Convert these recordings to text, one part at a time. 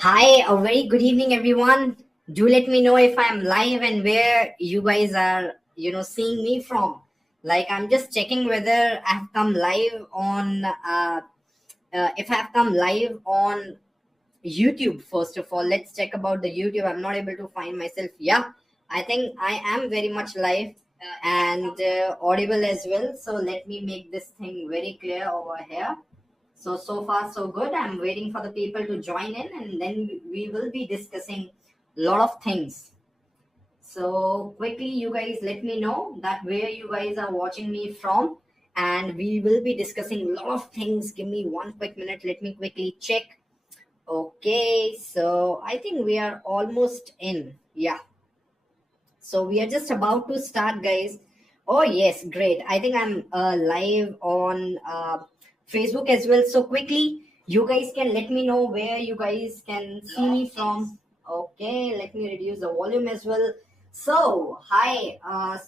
Hi, a very good evening, everyone. Do let me know if I'm live and where you guys are, seeing me from. Like, I'm just checking whether I've come live on, if I've come live on YouTube, first of all. Let's check about the YouTube. I'm not able to find myself. Yeah, I think I am very much live and audible as well. So, let me make this thing very clear over here. So far so good. I'm waiting for the people to join in, and then we will be discussing a lot of things. So quickly, you guys let me know that where you guys are watching me from, and we will be discussing a lot of things. Give me one quick minute. Let me quickly check. Okay, so I think we are almost in. Yeah, so we are just about to start, guys. Oh yes, great. I think I'm live on Facebook as well. So quickly, you guys can let me know where you guys can see me from. Okay, let me reduce the volume as well. So hi.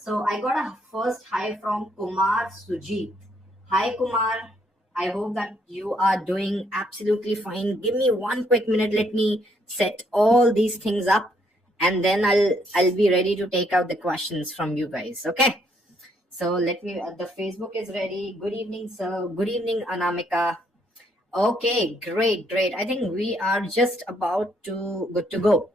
So I got a first hi from Kumar Sujit. Hi Kumar. I hope that you are doing absolutely fine. Give me one quick minute. Let me set all these things up, and then I'll be ready to take out the questions from you guys. Okay, so let me the Facebook is ready. Good evening, sir. Good evening, Anamika. Okay, great. I think we are just about to good to go,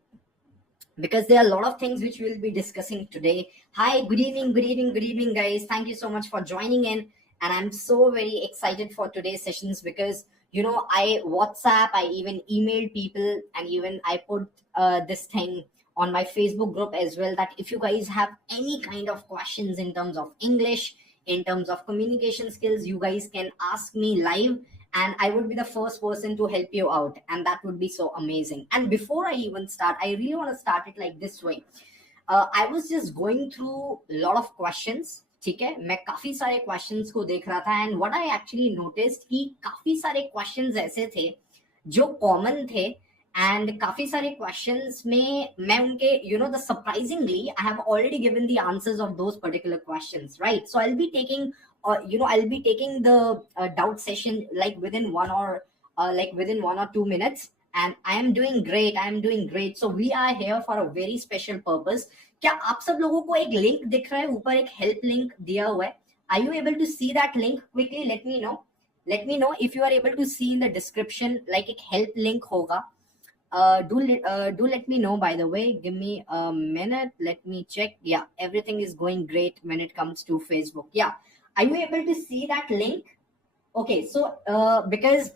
because there are a lot of things which we'll be discussing today. Hi, good evening, guys. Thank you so much for joining in. And I'm so very excited for today's sessions because, I WhatsApp, I even emailed people, and even I put this thing on my Facebook group as well, that if you guys have any kind of questions in terms of English, in terms of communication skills, you guys can ask me live, and I would be the first person to help you out, and that would be so amazing. And before I even start, I really want to start it like this way. I was just going through a lot of questions. ठीक है, मैं काफी सारे क्वेश्चंस को देख रहा था, and what I actually noticed कि काफी सारे क्वेश्चंस ऐसे थे जो कॉमन थे, एंड काफी सारे क्वेश्चंस में मैं उनके the surprisingly I have already given the answers of those particular questions, right? So I will be taking I'll be taking the doubt session like within 1 or 2 minutes, and I am doing great. So we are here for a very special purpose. क्या आप सब लोगों को एक लिंक दिख रहा है ऊपर, एक हेल्प लिंक दिया हुआ है? Are you able to see that link? Quickly let me know if you are able to see in the description, like एक help link होगा. Do let me know, by the way. Give me a minute, let me check. Yeah, everything is going great when it comes to Facebook. Yeah, are you able to see that link? Okay, so because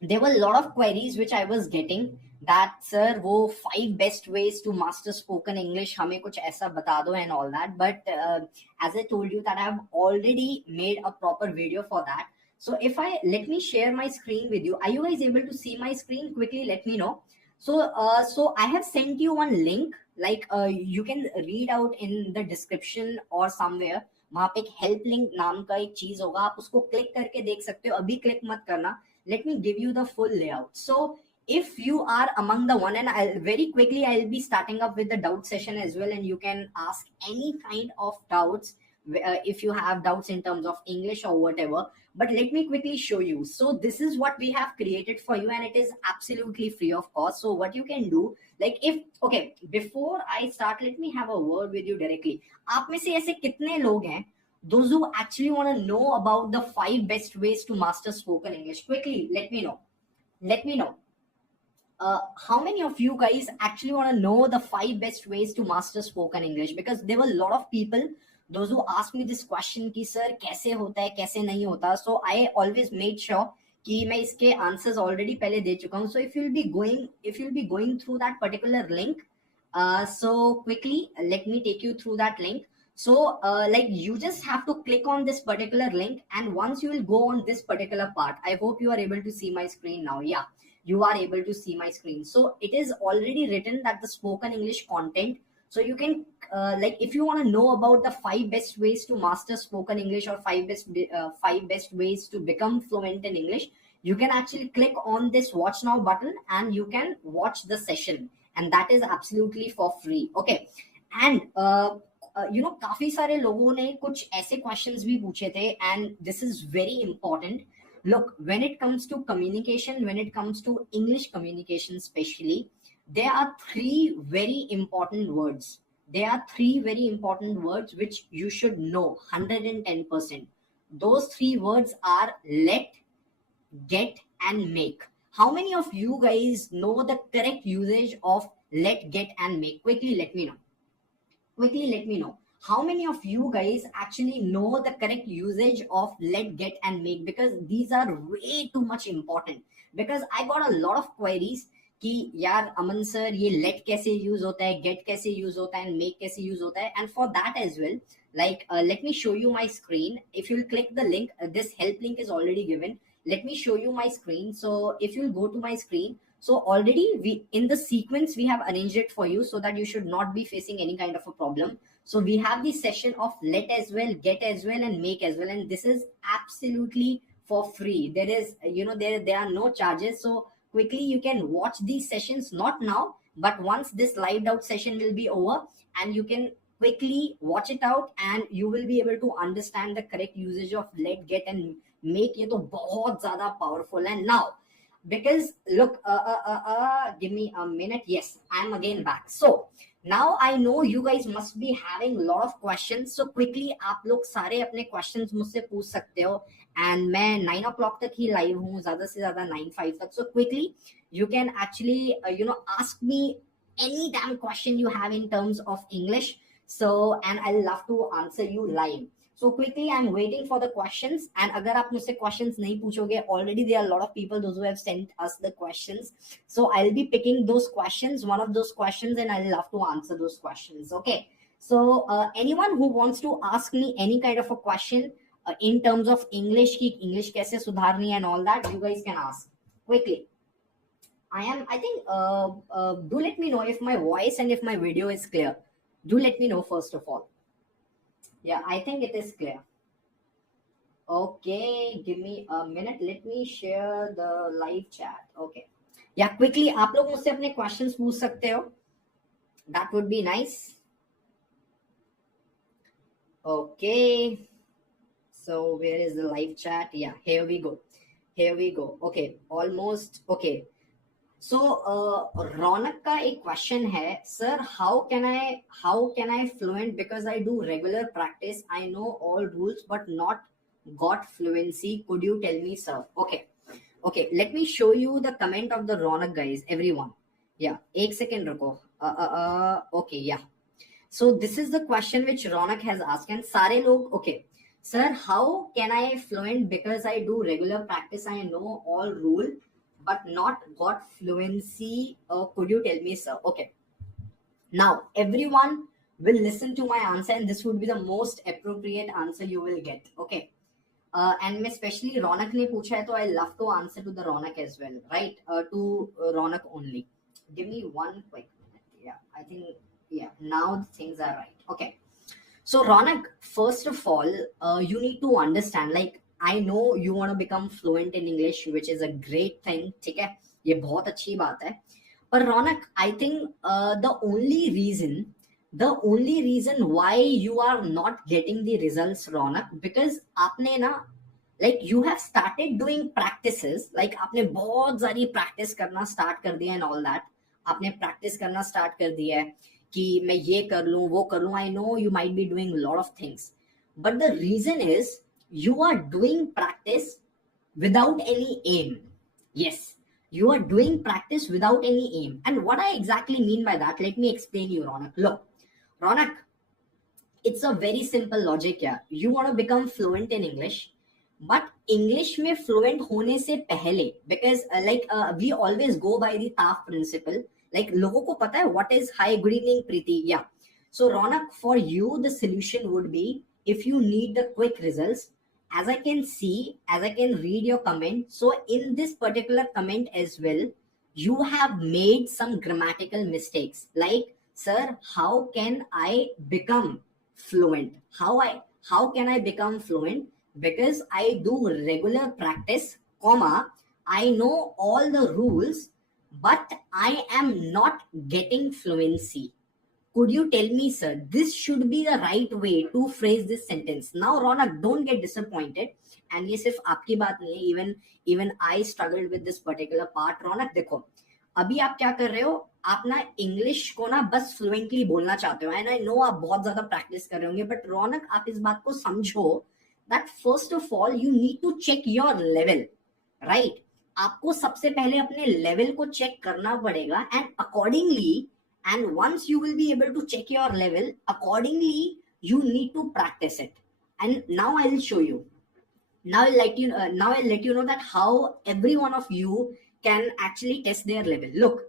there were a lot of queries which I was getting, that sir वो 5 best ways to master spoken English हमें कुछ ऐसा बता दो and all that. But as I told you that I have already made a proper video for that. So if I let me share my screen with you. Are you guys able to see my screen? Quickly let me know. So I have sent you one link, like you can read out in the description or somewhere. वहां पे एक help link नाम का एक चीज होगा, आप उसको क्लिक करके देख सकते हो. अभी क्लिक मत करना. Let me give you the full layout. So if you are among the one, and I'll very quickly I'll be starting up with the doubt session as well, and you can ask any kind of doubts, if you have doubts in terms of English or whatever. But let me quickly show you. So this is what we have created for you, and it is absolutely free of cost. So what you can do, like, if okay, before I start, let me have a word with you directly. आप में से ऐसे कितने लोग हैं, those who actually want to know about the 5 best ways to master spoken English? Quickly let me know. How many of you guys actually want to know the 5 best ways to master spoken English? Because there were a lot of people those who asked me this question कि सर कैसे होता है, कैसे नहीं होता. So I always made sure कि मैं इसके आंसर्स ऑलरेडी पहले दे चुका हूँ. So if you'll be going through that particular link, so quickly let me take you through that link. So like, you just have to click on this particular link, and once you will go on this particular part, I hope you are able to see my screen now. Yeah, you are able to see my screen. So it is already written that the spoken English content. So you can like, if you want to know about the 5 best ways to master spoken English, or 5 best ways to become fluent in English, you can actually click on this watch now button, and you can watch the session, and that is absolutely for free. Okay, and काफी सारे लोगों ने कुछ ऐसे क्वेश्चंस भी पूछे थे, and this is very important. Look, when it comes to communication, when it comes to English communication especially, there are three very important words. There are three very important words which you should know 110%. Those three words are let, get, and make. How many of you guys know the correct usage of let, get, and make? Quickly let me know. Quickly let me know. How many of you guys actually know the correct usage of let, get, and make? Because these are way too much important. Because I got a lot of queries कि यार अमन सर ये let कैसे यूज होता है, get कैसे यूज होता है, and make कैसे यूज होता है. And for that as well, like let me show you my screen. If you'll click the link, this help link is already given. Let me show you my screen. So if you'll go to my screen, so already we in the sequence we have arranged it for you so that you should not be facing any kind of a problem. So we have the session of let as well, get as well, and make as well, and this is absolutely for free. There is there are no charges. So quickly you can watch these sessions, not now, but once this live out session will be over, and you can quickly watch it out and you will be able to understand the correct usage of let, get, and make. ये तो बहुत ज़्यादा powerful है. Now because look, give me a minute. Yes, I'm again back. So now I know you guys must be having a lot of questions. So quickly आप लोग सारे अपने questions मुझसे पूछ सकते हो. And मैं 9 o'clock तक ही live हूँ, ज़्यादा से ज़्यादा 9:05 तक. So quickly you can actually ask me any damn question you have in terms of English. So and I'll love to answer you live. So quickly I'm waiting for the questions. And अगर आप मुझसे questions नहीं पूछोगे, already there are a lot of people those who have sent us the questions. So I'll be picking those questions, one of those questions, and I'll love to answer those questions. Okay. So anyone who wants to ask me any kind of a question in terms of English, की English कैसे सुधारनी and all that, you guys can ask quickly. I think do let me know if my voice and if my video is clear. Do let me know first of all. Yeah, I think it is clear. Okay, give me a minute. Let me share the live chat. Okay. Yeah, quickly आप लोग मुझसे अपने questions पूछ सकते हो. That would be nice. Okay. So where is the live chat? Yeah, here we go. Here we go. Okay, almost. Okay. So रौनक का एक question है, sir how can I fluent because I do regular practice, I know all rules but not got fluency, could you tell me sir? Okay let me show you the comment of the Raunak guys, everyone. Yeah एक second रुको. Okay yeah so this is the question which Raunak has asked and सारे लोग. Okay sir how can I fluent because I do regular practice, I know all rule but not got fluency, could you tell me sir? Okay, now everyone will listen to my answer and this would be the most appropriate answer you will get. Okay, and especially Ronak ne pucha hai, so I love to answer to the Ronak as well, right? To Ronak only. Give me one quick minute. Yeah, I think yeah, now the things are right. Okay, so Ronak, first of all, you need to understand, like I know you want to become fluent in English, which is a great thing. ठीक है, ये बहुत अच्छी बात है. पर Ronak, I think the only reason why you are not getting the results, Ronak, because आपने ना like you have started doing practices, like आपने बहुत सारी practice करना start कर दिया and all that. आपने practice करना start कर दिया है कि मैं ये कर लूँ, वो कर लूँ. I know you might be doing a lot of things, but the reason is you are doing practice without any aim. Yes, you are doing practice without any aim. And what I exactly mean by that, let me explain you, Ronak. Look, Ronak, it's a very simple logic here. You want to become fluent in English, but English में fluent होने से पहले, because we always go by the TAF principle. Like लोगों को पता है what is hi, good evening, Preeti. Yeah. So Ronak, for you the solution would be, if you need the quick results, as I can see, as I can read your comment, so in this particular comment as well, you have made some grammatical mistakes. Like, sir, how can I become fluent? How can I become fluent? Because I do regular practice, comma, I know all the rules, but I am not getting fluency. could you tell me, sir, this should be the right way to phrase this sentence? Now Ronak, don't get disappointed, and ये सिर्फ आपकी बात नहीं है, even I struggled with this particular part. रौनक देखो, अभी आप क्या कर रहे हो, आप ना इंग्लिश को ना बस फ्लुएंटली बोलना चाहते हो, एंड आई नो आप बहुत ज्यादा प्रैक्टिस कर रहे होंगे, बट रौनक आप इस बात को समझो that first of all you need to check your level, right? आपको सबसे पहले अपने लेवल को चेक करना पड़ेगा, and accordingly, and once you will be able to check your level accordingly, you need to practice it. And now I'll show you, now I'll let you know that how every one of you can actually test their level. Look,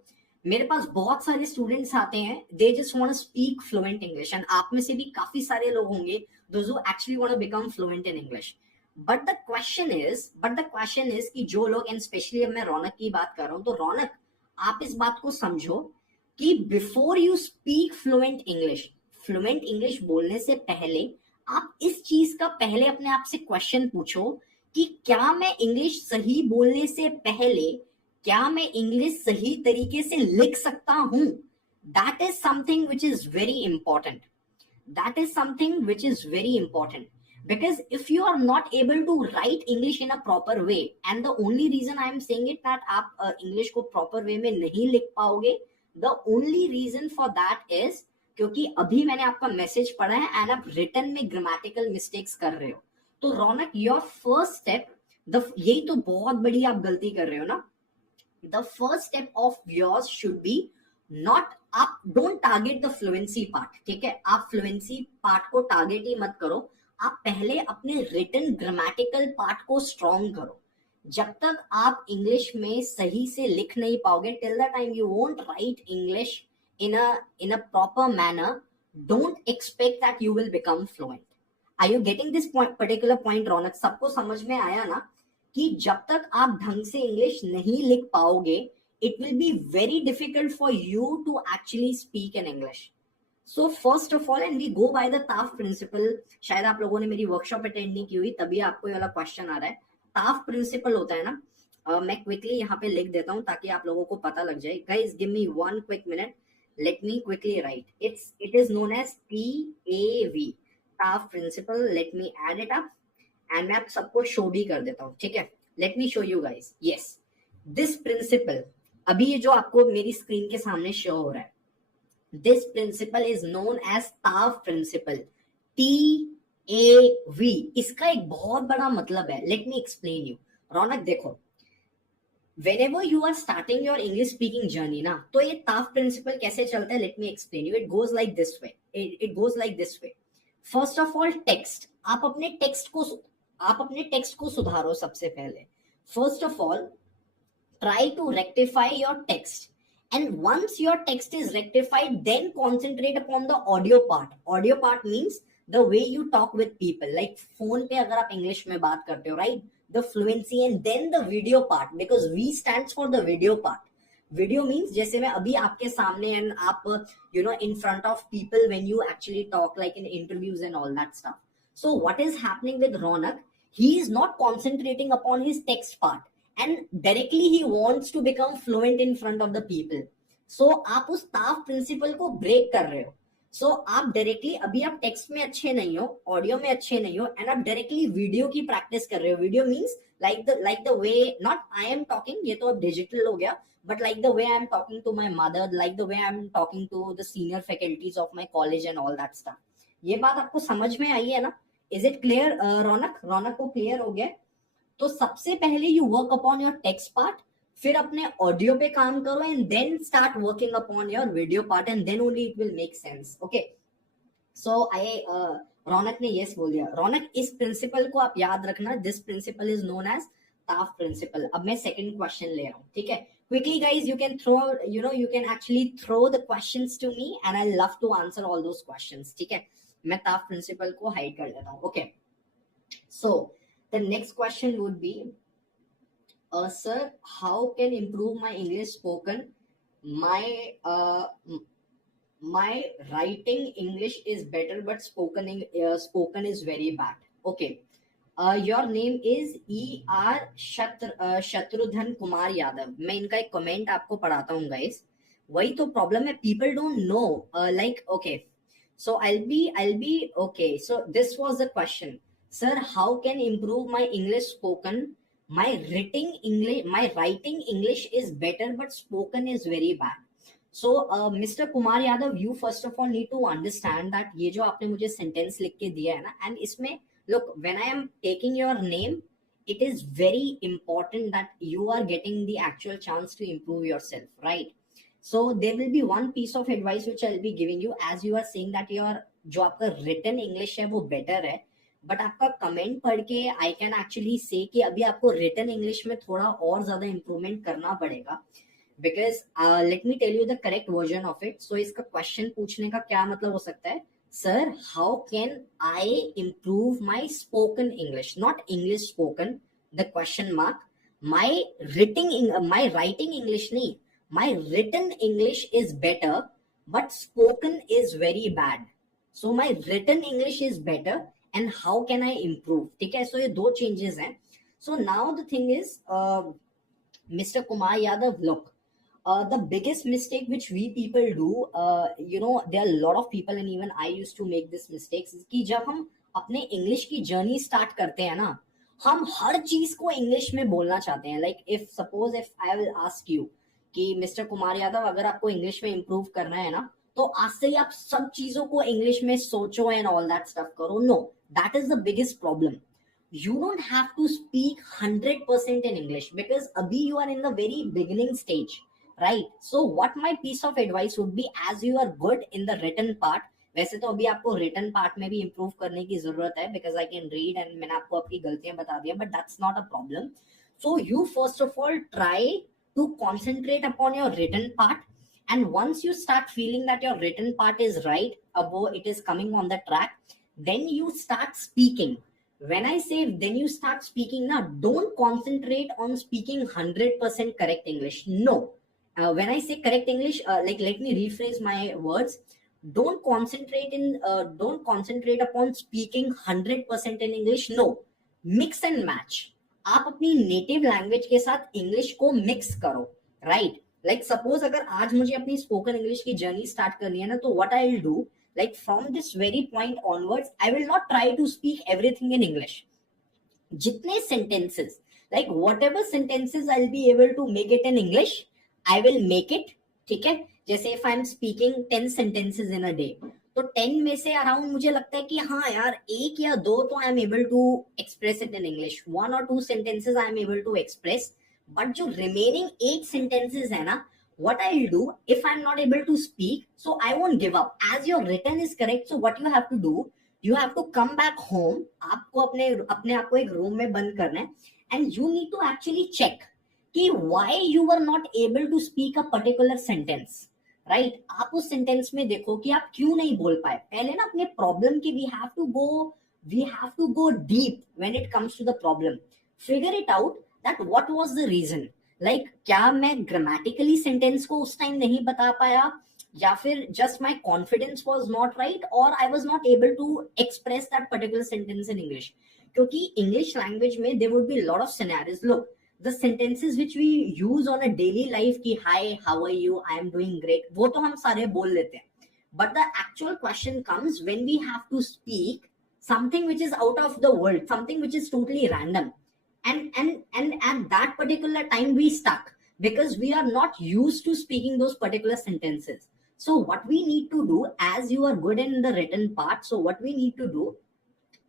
मेरे पास बहुत सारे स्टूडेंट्स आते हैं, they just want to speak fluent English, and आप में से भी काफी सारे लोग होंगे those who actually want to become fluent in English. But the question is कि जो लोग, and especially अब मैं रौनक की बात कर रहा हूँ, तो रौनक आप इस बात को समझो कि before you speak fluent English बोलने से पहले आप इस चीज का पहले अपने आप से क्वेश्चन पूछो कि क्या मैं इंग्लिश सही बोलने से पहले, क्या मैं इंग्लिश सही तरीके से लिख सकता हूं? That is something which is very important. Because if you are not able to write English in a proper way, and the only reason I am saying it that आप English को proper way में नहीं लिख पाओगे, the only reason for that is क्योंकि अभी मैंने आपका मैसेज पढ़ा है एंड आप रिटर्न में ग्रामेटिकल मिस्टेक्स कर रहे हो. तो रौनक, योर फर्स्ट स्टेप, यही तो बहुत बड़ी आप गलती कर रहे हो ना. The first step of yours should be not, आप don't target the fluency part, ठीक है? आप फ्लुएंसी पार्ट को टारगेट ही मत करो, आप पहले अपने रिटन ग्रामेटिकल पार्ट को स्ट्रॉन्ग करो. जब तक आप इंग्लिश में सही से लिख नहीं पाओगे, till the time you won't right English in a proper manner, don't expect that you will become fluent. Are you getting this particular point, रौनक? सबको समझ में आया ना कि जब तक आप ढंग से इंग्लिश नहीं लिख पाओगे, it will be very difficult for you to actually speak in English. So first of all, and we go by the TAF principle. शायद आप लोगों ने मेरी वर्कशॉप अटेंड नहीं की हुई, तभी आपको ये वाला क्वेश्चन आ रहा है. TAF प्रिंसिपल होता है ना, मैं क्विकली यहाँ पे लिख देता हूँ ताकि आप लोगों को पता लग जाए. Guys, give me one quick minute. Let me quickly write. It is known as TAV, TAF principle. Let me add it up, and मैं आप सबको शो भी कर देता हूँ, ठीक है? Let me show you guys. Yes, this principle, अभी ये जो आपको मेरी स्क्रीन के सामने शो हो रहा है, this principle is known as TAV principle. TAV. इसका एक बहुत बड़ा मतलब है. Let me explain you. रौनक देखो, whenever you are starting your English speaking journey ना, तो ये TAF principle कैसे चलता है? Let me explain you. It goes like this way. It goes like this way. First of all, text. आप अपने टेक्स्ट को सुधारो सबसे पहले. First of all, try to rectify your text. And once your text is rectified, then concentrate upon the audio part. Audio part means the way you talk with people. Like phone पे अगर आप English में बात करते हो, right? The fluency, and then the video part, because V stands for the video part. Video means जैसे मैं अभी आपके सामने and आप in front of people when you actually talk, like in interviews and all that stuff. So what is happening with Ronak? He is not concentrating upon his text part, and directly he wants to become fluent in front of the people. So आप उस TAF principle को break कर रहे हो. सो आप डायरेक्टली, अभी आप टेक्स्ट में अच्छे नहीं हो, ऑडियो में अच्छे नहीं हो, एंड आप डायरेक्टली वीडियो की प्रैक्टिस कर रहे हो. Video means like the way, not I am talking, ये तो अब डिजिटल हो गया, but like the way I am talking to my mother, like the way I am talking to the senior faculties of my college and all that stuff. ये बात आपको समझ में आई है ना? Is it clear? रौनक को क्लियर हो गया? तो सबसे पहले you work upon your text part, फिर अपने ऑडियो पे काम करो, and then start working upon your video part, and then only it will make sense. Okay, so Raunak ने यस बोल दिया. रौनक, इस प्रिंसिपल को आप याद रखना. This principle is known as TAF principle. अब मैं सेकंड क्वेश्चन ले रहा हूँ, ठीक है? Quickly guys, you can actually throw the questions to me, and I love to answer all those questions. ठीक है, मैं TAF प्रिंसिपल को हाइड कर देता हूँ. Okay, so the next question would be, sir, how can improve my English spoken? My writing English is better, but spoken is very bad. Okay, your name is ER Shatrughan Kumar Yadav. मैं इनका एक कमेंट आपको पढ़ाता हूँ गाइस. वही तो प्रॉब्लम है, people don't know. Like okay, so I'll be okay. So this was the question, sir. How can improve my English spoken? My writing English is better, but spoken is very bad. So Mr. Kumar Yadav, you first of all need to understand that ये जो आपने मुझे sentence लिख के दिया है ना, and इसमें look, when I am taking your name, it is very important that you are getting the actual chance to improve yourself, right? So there will be one piece of advice which I'll be giving you, as you are saying that your जो आपका written English है वो better है, but आपका comment पढ़ के I can actually say कि अभी आपको written English में थोड़ा और ज़्यादा improvement करना पड़ेगा. Because let me tell you the correct version of it. So इसका question पूछने का क्या मतलब हो सकता है? Sir, how can I improve my spoken English? Not English spoken, the question mark. My writing English नहीं. My written English is better, but spoken is very bad. So my written English is better, and how can I improve? ठीक है, so ये दो changes हैं. So now the thing is, Mr. Kumar Yadav, look, the biggest mistake which we people do, there are a lot of people, and even I used to make this mistakes, is कि जब हम अपने इंग्लिश की journey start करते हैं ना, हम हर चीज को इंग्लिश में बोलना चाहते हैं. Like if suppose if I will ask you कि मिस्टर कुमार यादव, अगर आपको इंग्लिश में इंप्रूव करना है ना, तो आज से ही आप सब चीजों को इंग्लिश में सोचो एंड ऑल दैट स्टफ करो. No, that is the biggest problem. You don't have to speak 100% in English, because abhi you are in the very beginning stage, right? So what my piece of advice would be, as you are good in the written part, वैसे तो अभी आपको written part में भी improve करने की जरूरत है, because I can read and मैंने आपको आपकी गलतियां बता दी, but that's not a problem. So you first of all try to concentrate upon your written part, and once you start feeling that your written part is right, above it is coming on the track, then you start speaking. When I say then you start speaking, now don't concentrate on speaking 100% correct English. No. When I say correct English, like let me rephrase my words. Don't concentrate upon speaking 100% in English. No. Mix and match. आप अपनी native language के साथ इंग्लिश को मिक्स करो, right? Like suppose अगर आज मुझे अपनी स्पोकन इंग्लिश की जर्नी स्टार्ट करनी है ना, तो what I will do, like from this very point onwards, I will not try to speak everything in English. Jitne sentences, like whatever sentences I'll be able to make it in English, I will make it. ठीक है, जैसे if I'm speaking 10 sentences in a day, तो 10 में से अराउंड मुझे लगता है कि हाँ यार, एक या दो तो I am able to express it in English, 1 or 2 sentences I am able to express, but जो remaining 8 sentences है ना, what I'll do, if I'm not able to speak, so I won't give up. As your written is correct, so what you have to do, you have to come back home. आपको अपने आप को एक रूम में बंद करना है, and you need to actually check कि why you were not able to speak a particular sentence, right? आप उस sentence में देखो कि आप क्यों नहीं बोल पाए. पहले ना अपने problem की we have to go deep when it comes to the problem. Figure it out that what was the reason. Like क्या मैं ग्रामेटिकली सेंटेंस को उस टाइम नहीं बता पाया, या फिर just my confidence was not right, और I was not able to express that particular sentence in English. क्योंकि इंग्लिश लैंग्वेज में there would be lot of scenarios. Look, the sentences which we use on a daily life की hi, how are you, I am doing great, वो तो हम सारे बोल लेते हैं. But the actual question comes when we have to speak something which is out of the world, something which is totally random. And at that particular time we stuck, because we are not used to speaking those particular sentences. So what we need to do, as you are good in the written part, so what we need to do,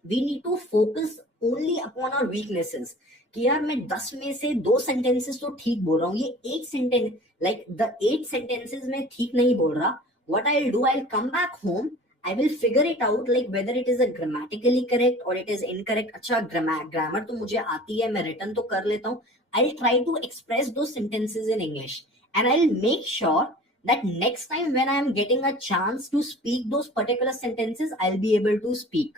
we need to focus only upon our weaknesses. कि यार मैं 10 में से 2 sentences तो ठीक बोल रहा हूँ, ये 8 sentence, like the 8 sentences मैं ठीक नहीं बोल रहा. What I'll do, I'll come back home, I will figure it out, like whether it is a grammatically correct or it is incorrect. अच्छा, grammar तो मुझे आती है, मैं written तो कर लेता हूँ. I'll try to express those sentences in English, and I'll make sure that next time when I am getting a chance to speak those particular sentences, I'll be able to speak,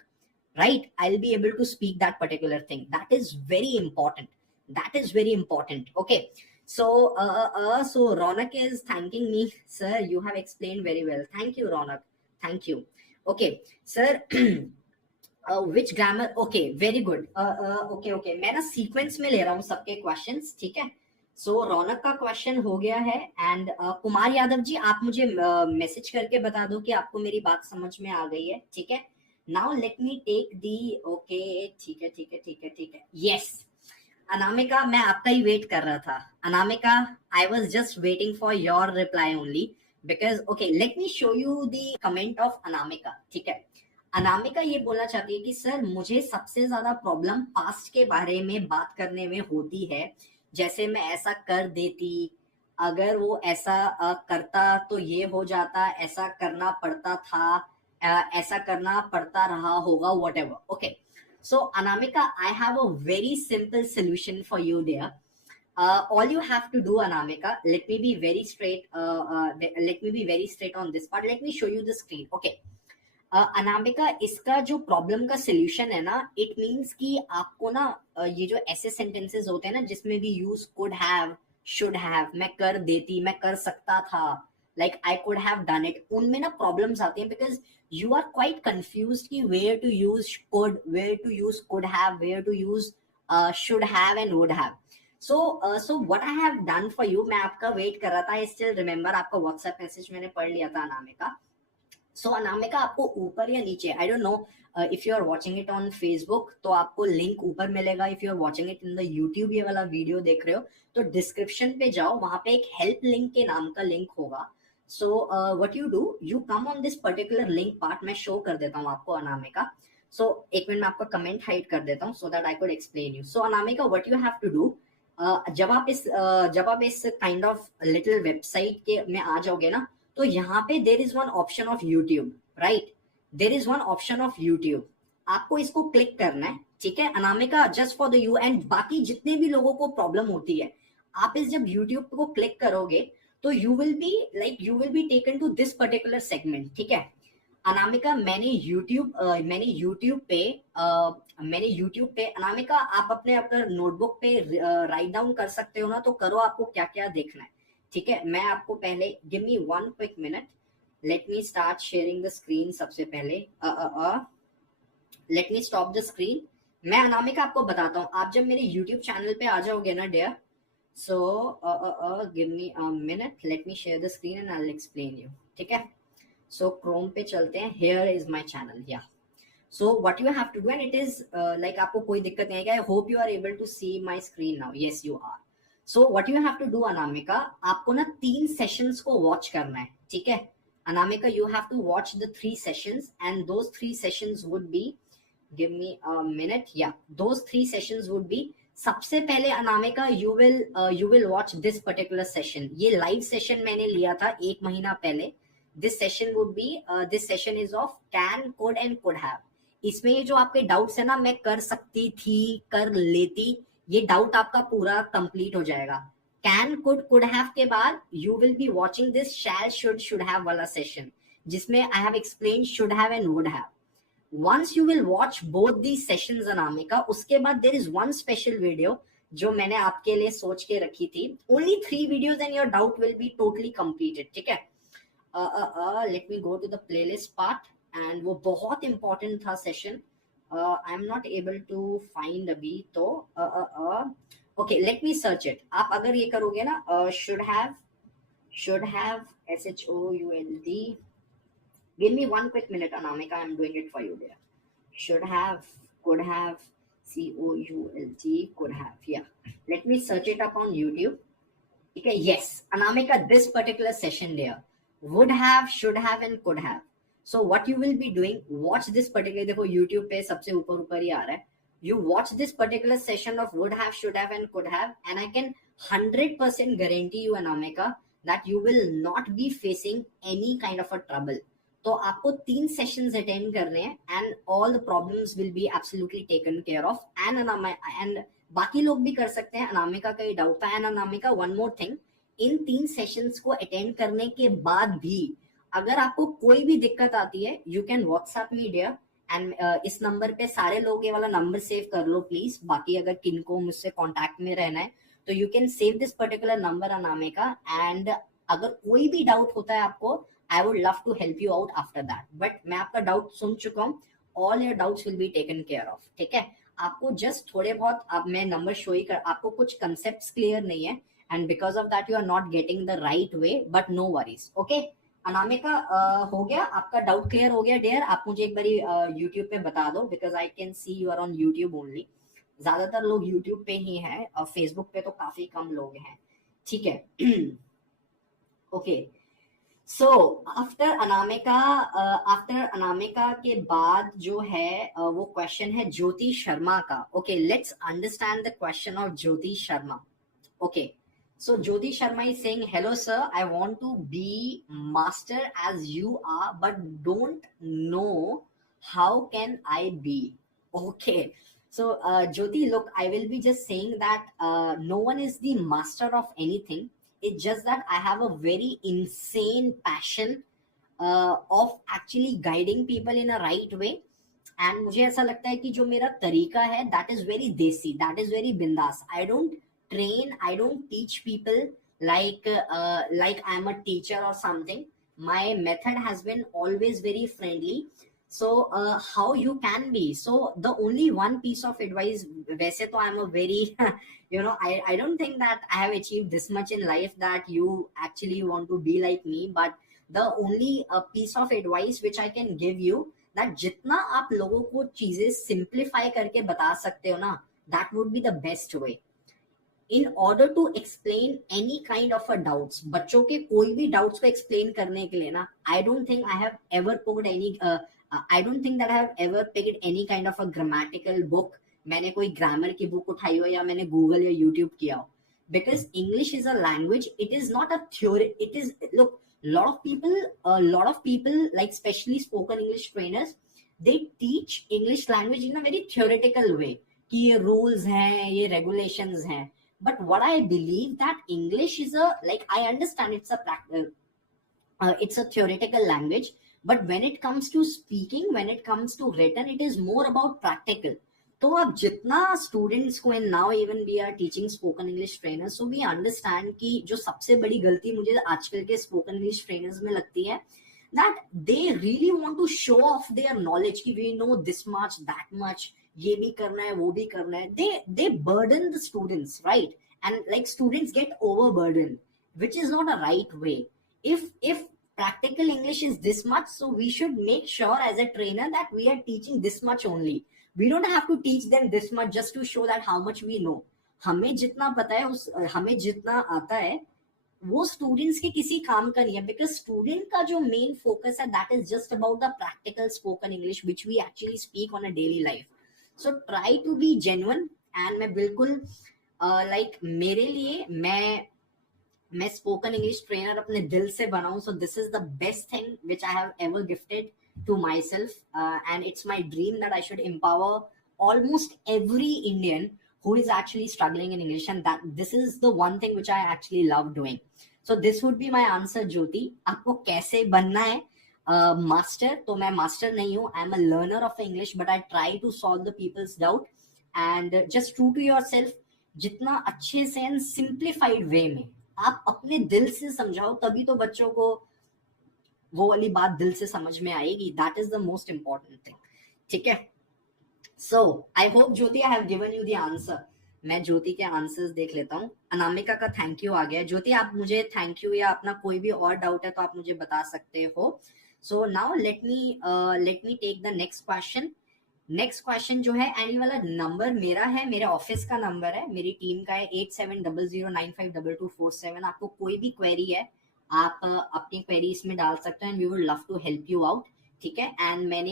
right? I'll be able to speak that particular thing. That is very important. That is very important. Okay. So, so Ronak is thanking me. Sir, you have explained very well. Thank you, Ronak. Thank you. Okay, sir. Which grammar? Okay, very good. Okay. मैं ना सीक्वेंस में ले रहा हूँ सबके क्वेश्चंस, ठीक है? सो रौनक का क्वेश्चन हो गया है एंड कुमार यादव जी आप मुझे मैसेज करके बता दो कि आपको मेरी बात समझ में आ गई है, ठीक है। Now let me take the, okay, ठीक है ठीक है ठीक है ठीक है, यस। अनामिका मैं आपका ही वेट कर रहा था। Anamika, I was just waiting for your reply only because okay let me show you the comment of Anamika, ठीक है। अनामिका ये बोलना चाहती है कि सर मुझे सबसे ज्यादा प्रॉब्लम पास्ट के बारे में बात करने में होती है, जैसे मैं ऐसा कर देती, अगर वो ऐसा करता तो ये हो जाता, ऐसा करना पड़ता था, ऐसा करना पड़ता रहा होगा, whatever. Okay, so Anamika I have a very simple solution for you there. All you have to do, Anamika, let me be very straight. Let me be very straight on this part. Let me show you the screen. Okay. Anamika, इसका जो प्रॉब्लम का सोल्यूशन है ना, it means कि आपको ना ये जो ऐसे सेंटेंसेस होते हैं ना जिसमें भी use could have, should have, मैं कर देती, मैं कर सकता था, like I could have done it, उनमें ना प्रॉब्लम्स आती हैं because you are quite confused कि where to use could, where to use could have, where to use should have and would have. So what I have done for you, मैं आपका wait कर रहा था, I still remember आपका WhatsApp message मैंने पढ़ लिया था अनामिका। सो अनामिका आपको ऊपर या नीचे, I don't know, if you are watching it on Facebook तो आपको लिंक ऊपर मिलेगा, if you are watching it in the YouTube ये वाला वीडियो देख रहे हो तो डिस्क्रिप्शन पे जाओ, वहां पे एक हेल्प लिंक के नाम का लिंक होगा। सो what you do, you come on this particular link part, मैं शो कर देता हूँ आपको अनामिका। सो एक मिनट में आपका कमेंट हाइड कर देता हूँ so that I could explain you. So Anamika what you have to do, जब आप इस काइंड ऑफ लिटिल वेबसाइट के में आ जाओगे ना, तो यहाँ पे there is one option of YouTube, right, there is one option of YouTube, आपको इसको क्लिक करना है, ठीक है Anamika, just for the you and बाकी जितने भी लोगों को प्रॉब्लम होती है, आप इस जब यूट्यूब को क्लिक करोगे तो you will be taken to this particular segment, ठीक है। अनामिका मैंने यूट्यूब पे अनामिका आप अपने अपना नोटबुक पे राइट डाउन कर सकते हो ना, तो करो, आपको क्या क्या देखना है, ठीक है। मैं आपको पहले give me one quick minute, let me start sharing the screen. सबसे पहले let me stop the screen. मैं अनामिका आपको बताता हूँ, आप जब मेरे यूट्यूब चैनल पे आ जाओगे ना dear, so give me a minute, let me share the screen and I will explain you, ठीक है। सो क्रोम पे चलते हैं, here is my channel, yeah so what you have to do, and it is like आपको कोई दिक्कत नहीं आएगी, I hope you are able to see my screen now, yes you are. So what you have to do Anamika, आपको ना 3 सेशंस को वॉच करना है, ठीक है Anamika, you have to watch the 3 sessions and those 3 sessions would be, give me a minute, yeah those 3 sessions would be, सबसे पहले Anamika you will watch this particular session, ये लाइव सेशन मैंने लिया था 1 महीना पहले। This session would be, this session is of can, could and could have. इसमें ये जो आपके डाउट्स है ना, मैं कर सकती थी, कर लेती, ये डाउट आपका पूरा कंप्लीट हो जाएगा। कैन, कुड हैव के बाद you will be watching this shall, should have वाला सेशन, जिसमें I have explain should have and would have. Once you will watch both the sessions Anamika, उसके बाद there is one special video जो मैंने आपके लिए सोच के रखी थी, only 3 videos and your doubt will be totally completed, ठीक है। Let me go to the playlist part, and वो बहुत इंपॉर्टेंट था session, I am not able to find अभी तो, okay let me search it. आप अगर ये करोगे ना, should have SHOULD, give me one quick minute Anamika, I'm doing it for you there, should have, could have, COULD, could have, yeah, let me search it up on YouTube, okay, yes Anamika, this particular session there, would have, should have and could have. So what you will be doing, watch this particular, देखो YouTube पे सबसे ऊपर ही आ रहा है, you watch this particular session of would have, should have and could have, and I can 100% guarantee you Anamika that you will not be facing any kind of a trouble. तो आपको 3 sessions attend करने हैं and all the problems will be absolutely taken care of, and बाकी लोग भी कर सकते हैं, अनामिका का ये डाउट था। एंड अनामिका वन मोर थिंग, इन 3 सेशंस को अटेंड करने के बाद भी अगर आपको कोई भी दिक्कत आती है, you can WhatsApp me dear, and इस नंबर पे सारे लोग, ये वाला नंबर सेव कर लो प्लीज, बाकी अगर किनको मुझसे कॉन्टैक्ट में रहना है तो you can save this particular number Anamika, एंड अगर कोई भी डाउट होता है आपको, I would love to help you out after that. But मैं आपका डाउट सुन चुका हूँ, all your doubts will be taken care of, ठीक है। आपको जस्ट थोड़े बहुत, अब मैं नंबर शो ही कर, आपको कुछ कंसेप्ट क्लियर नहीं है and because of that you are not getting the right way, but no worries. Okay, Anamika, हो गया आपका डाउट क्लियर हो गया डियर? आप मुझे एक बारी यूट्यूब पे बता दो, because I can see you are on YouTube only. ज्यादातर लोग यूट्यूब पे ही हैं और फेसबुक पे तो काफी कम लोग हैं। ठीक है। ओके, सो आफ्टर अनामिका के बाद जो है वो क्वेश्चन है ज्योति शर्मा का। Okay, let's understand the question of Jyoti Sharma. Okay, so Jyoti Sharma is saying, hello sir, I want to be master as you are, but don't know how can I be. Okay, so Jyoti, look, I will be just saying that no one is the master of anything. It's just that I have a very insane passion of actually guiding people in a right way. And मुझे ऐसा लगता है कि जो मेरा तरीका है that is very देसी, दैट इज वेरी बिंदास। I don't train, I don't teach people like I am a teacher or something. My method has been always very friendly. So how you can be, so the only one piece of advice, वैसे तो I am a very you know, I don't think that I have achieved this much in life that you actually want to be like me, but the only piece of advice which I can give you, that जितना आप लोगों को चीजें सिंप्लीफाई करके बता सकते हो ना, that would be the best way in order to explain any kind of a doubts। बच्चों के कोई भी doubts को explain करने के लिए ना, I don't think I have ever picked any I don't think that I have ever picked any kind of a grammatical book। मैंने कोई grammar की book उठाई हो या मैंने Google या YouTube किया हो, because English is a language, it is not a theory, it is, look, a lot of people like especially spoken English trainers, they teach English language in a very theoretical way कि ये rules हैं, ये regulations हैं। But what I believe that English is a, like, I understand it's a theoretical language, but when it comes to speaking, when it comes to written, it is more about practical। तो अब जितना students को, and now even we are teaching spoken English trainers, so we understand कि जो सबसे बड़ी गलती मुझे आजकल के स्पोकन इंग्लिश ट्रेनर्स में लगती है, that they really want to show off their knowledge कि we know this much, that much, ये भी करना है, वो भी करना है। they burden the students, right? And like students get overburdened, which is not a right way। if practical English is this much, so we should make sure as a trainer that we are teaching this much only। we don't have to teach them this much just to show that how much we know। हमें जितना पता है, हमें जितना आता है, वो स्टूडेंट्स के किसी काम का नहीं है, बिकॉज स्टूडेंट का जो मेन फोकस है that is just about the practical spoken English which we actually speak on a daily life. So try to be genuine. And मैं बिल्कुल लाइक मेरे लिए मैं स्पोकन इंग्लिश ट्रेनर अपने दिल से बनाऊं, सो this is the best thing which I have ever gifted to myself, and it's my dream that I should empower almost every Indian who is actually struggling in English, and that this is the one thing which I actually love doing। So this would be my answer, Jyoti। आपको कैसे बनना है मास्टर? तो मैं master नहीं हूँ, I am a learner of English, but I try to solve the people's doubt and just true to yourself. जितना अच्छे से एंड सिंप्लीफाइड वे में आप अपने दिल से समझाओ, तभी तो बच्चों को वो वाली बात दिल से समझ में आएगी। That is the most important thing. ठीक है, so I hope Jyoti I have given you the answer. मैं ज्योति के आंसर्स देख लेता हूँ। अनामिका का थैंक यू आ गया। ज्योति आप मुझे थैंक यू या अपना कोई भी और डाउट है तो आप मुझे बता सकते हो। So now let me take the next question. Next question जो है, एंड ये वाला नंबर मेरा है, मेरे ऑफिस का नंबर है, मेरी टीम का है 8700952247। आपको कोई भी क्वेरी है आप अपनी क्वेरी इसमें डाल सकते हैं, and we would love to help you out. ठीक है, एंड मैं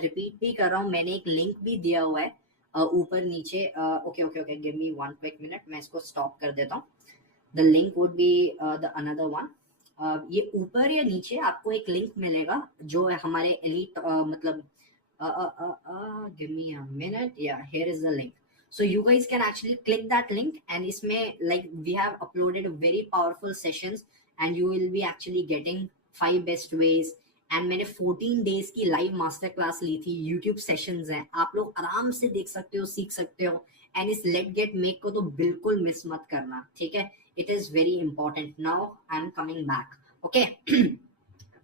रिपीट भी कर रहा हूँ, मैंने एक लिंक भी दिया हुआ है ऊपर नीचे। Okay okay okay, give me one quick minute, मैं इसको स्टॉप कर देता हूँ। The link would be the another one. ये ऊपर या नीचे आपको एक लिंक मिलेगा जो है हमारे एलीट मतलब give me a minute, yeah, here is the link। so you guys can actually click that link, and इसमें like we have uploaded very powerful sessions and you will be actually getting 5 best ways। and मैंने 14 days की live master class ली थी, YouTube sessions हैं, आप लोग आराम से देख सकते हो, सीख सकते हो। एंड इस लेट गेट मेक को तो बिल्कुल मिस मत करना। ठीक है, it is very important. Now I am coming back. Okay,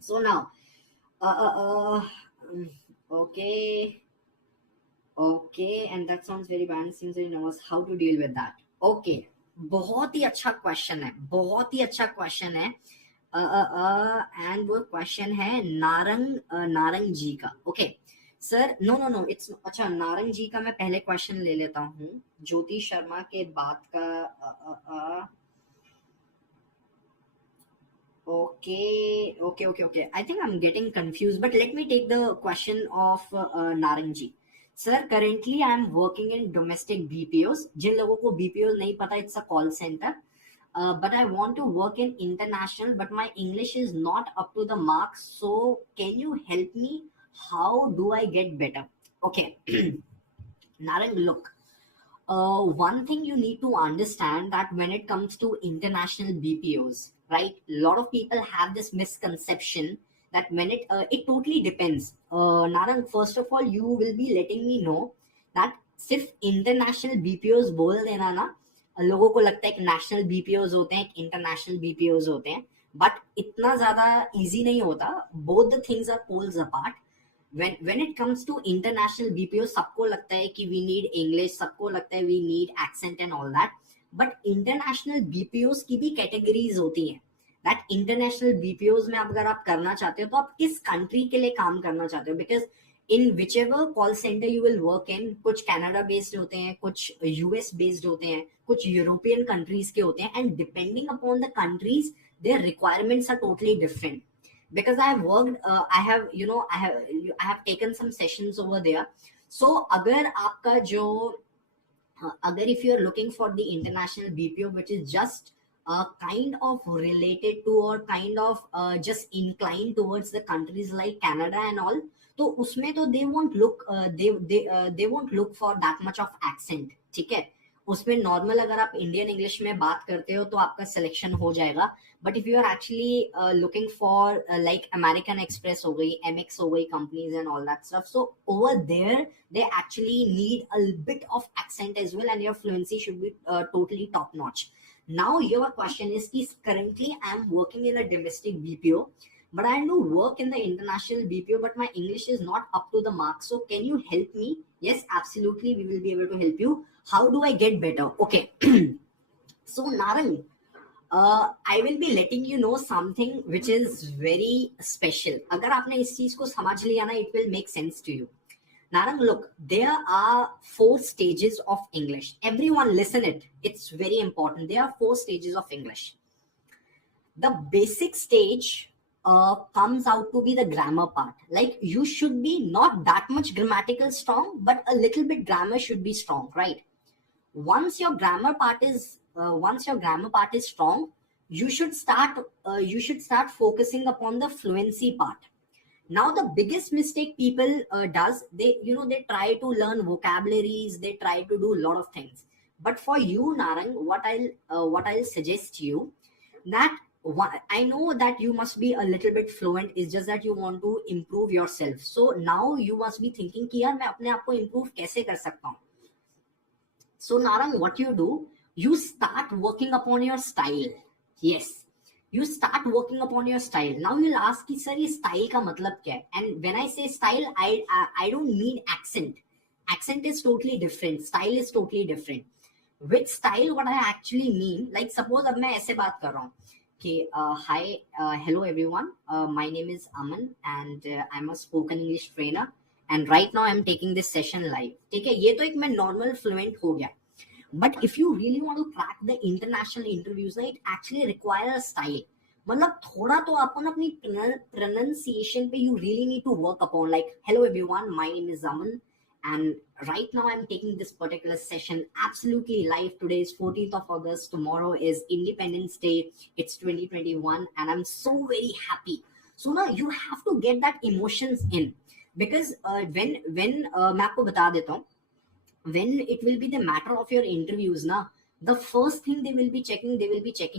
so now okay, and that sounds very bad, seems very nervous, how to deal with that? Okay, बहुत ही अच्छा क्वेश्चन है, बहुत ही अच्छा क्वेश्चन है। एंड वो क्वेश्चन है नारंग जी का। Okay sir, no no no, it's अच्छा, नारंग जी का मैं पहले क्वेश्चन ले लेता हूँ, ज्योति शर्मा के बाद का। Okay. I think I'm getting confused, but let me take the question of Narangji. Sir, currently I'm working in domestic BPOs. जिन लोगों को BPOs नहीं पता, it's a call center. But I want to work in international, but my English is not up to the mark. So can you help me? How do I get better? Okay, Narang, look. One thing you need to understand that when it comes to international BPOs, right? A lot of people have this misconception that when it totally depends. Narang, first of all, you will be letting me know that सिर्फ international BPOs बोल देना ना, लोगों को लगता है कि national BPOs होते हैं, इंटरनेशनल बीपीओज होते हैं, बट इतना ज्यादा इजी नहीं होता. Both the things are poles apart. when it comes to international BPO, सबको लगता है कि we need English, सबको लगता है we need accent and all that, but international BPOs की भी categories होती हैं. that international BPOs में अगर आप करना चाहते हो तो आप किस कंट्री के लिए काम करना चाहते हो, because in which ever call centre you will work in, कुछ कनाडा बेस्ड होते हैं, कुछ यूएस बेस्ड होते हैं, कुछ यूरोपियन कंट्रीज के होते हैं, and depending upon the countries their requirements are totally different. Because I have worked, I have taken some sessions over there. So अगर आपका जो अगर if you're looking for the international BPO which is just kind of related to or kind of just inclined towards the countries like Canada and all, तो उसमें तो they won't look for that much of accent. ठीक है, उसमें नॉर्मल अगर आप Indian English में बात करते हो तो आपका सिलेक्शन हो जाएगा. But if you are actually looking for like American Express हो गई, एमएक्स हो गई, companies and all that stuff, so over there they actually need a bit of accent as well, and your fluency should be totally top notch. Now your question is currently I am working in a domestic BPO, but I do work in the international BPO, but my English is not up to the mark. So can you help me? Yes, absolutely, we will be able to help you. How do I get better? Okay. So Narang, I will be letting you know something which is very special. अगर आपने इस चीज को समझ लिया ना, it will make sense to you. Narang, look, there are 4 stages of English. Everyone listen it. It's very important. There are 4 stages of English. The basic stage comes out to be the grammar part. Like you should be not that much grammatical strong, but a little bit grammar should be strong, right? Once your grammar part is strong, you should start focusing upon the fluency part. Now the biggest mistake people does, they try to learn vocabularies, they try to do a lot of things. But for you, Narang, what I'll suggest you, that I know that you must be a little bit fluent, it's just that you want to improve yourself. So now you must be thinking कि यार मैं अपने आप को improve कैसे कर सकता हूँ. So Narang, what you do, you start working upon your style. Yes, you start working upon your style. Now you'll ask कि sir ये style का मतलब क्या है? And when I say style, I don't mean accent. Accent is totally different. Style is totally different. With style, what I actually mean, like suppose अब मैं ऐसे बात कर रहा हूँ कि hi, hello everyone, my name is Aman and I'm a spoken English trainer and right now I'm taking this session live. ठीक है, ये तो एक मैं normal fluent हो गया. But if you really want to crack the international interviews, it actually requires a style. मतलब थोड़ा तो आपको ना अपनी pronunciation पे you really need to work upon. Like, hello everyone, my name is Aman and right now I'm taking this particular session absolutely live. Today is 14th of August, tomorrow is Independence Day, it's 2021 and I'm so very happy. So now you have to get that emotions in, because when मैं आपको बता देता हूँ, when it will be the matter of your interviews na, the first thing they will be checking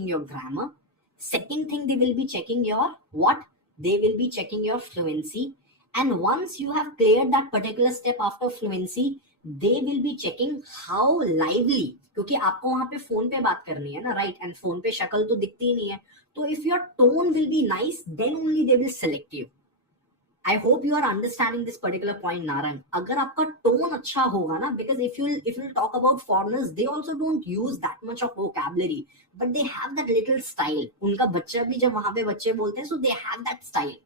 your grammar. Second thing, they will be checking your what? They will be checking your fluency. And once you have cleared that particular step after fluency, they will be checking how lively, क्योंकि आपको वहां पे फोन पे बात करनी है ना, right? And phone पे शक्ल तो दिखती ही नहीं है. तो if your tone will be nice, then only they will select you. I hope you are understanding this particular point, Narang. अगर आपका tone अच्छा होगा ना, because if you'll talk about foreigners, they also don't use that much of vocabulary, but they have that little style. उनका बच्चा भी जब वहां पे बच्चे बोलते हैं, so they have that style.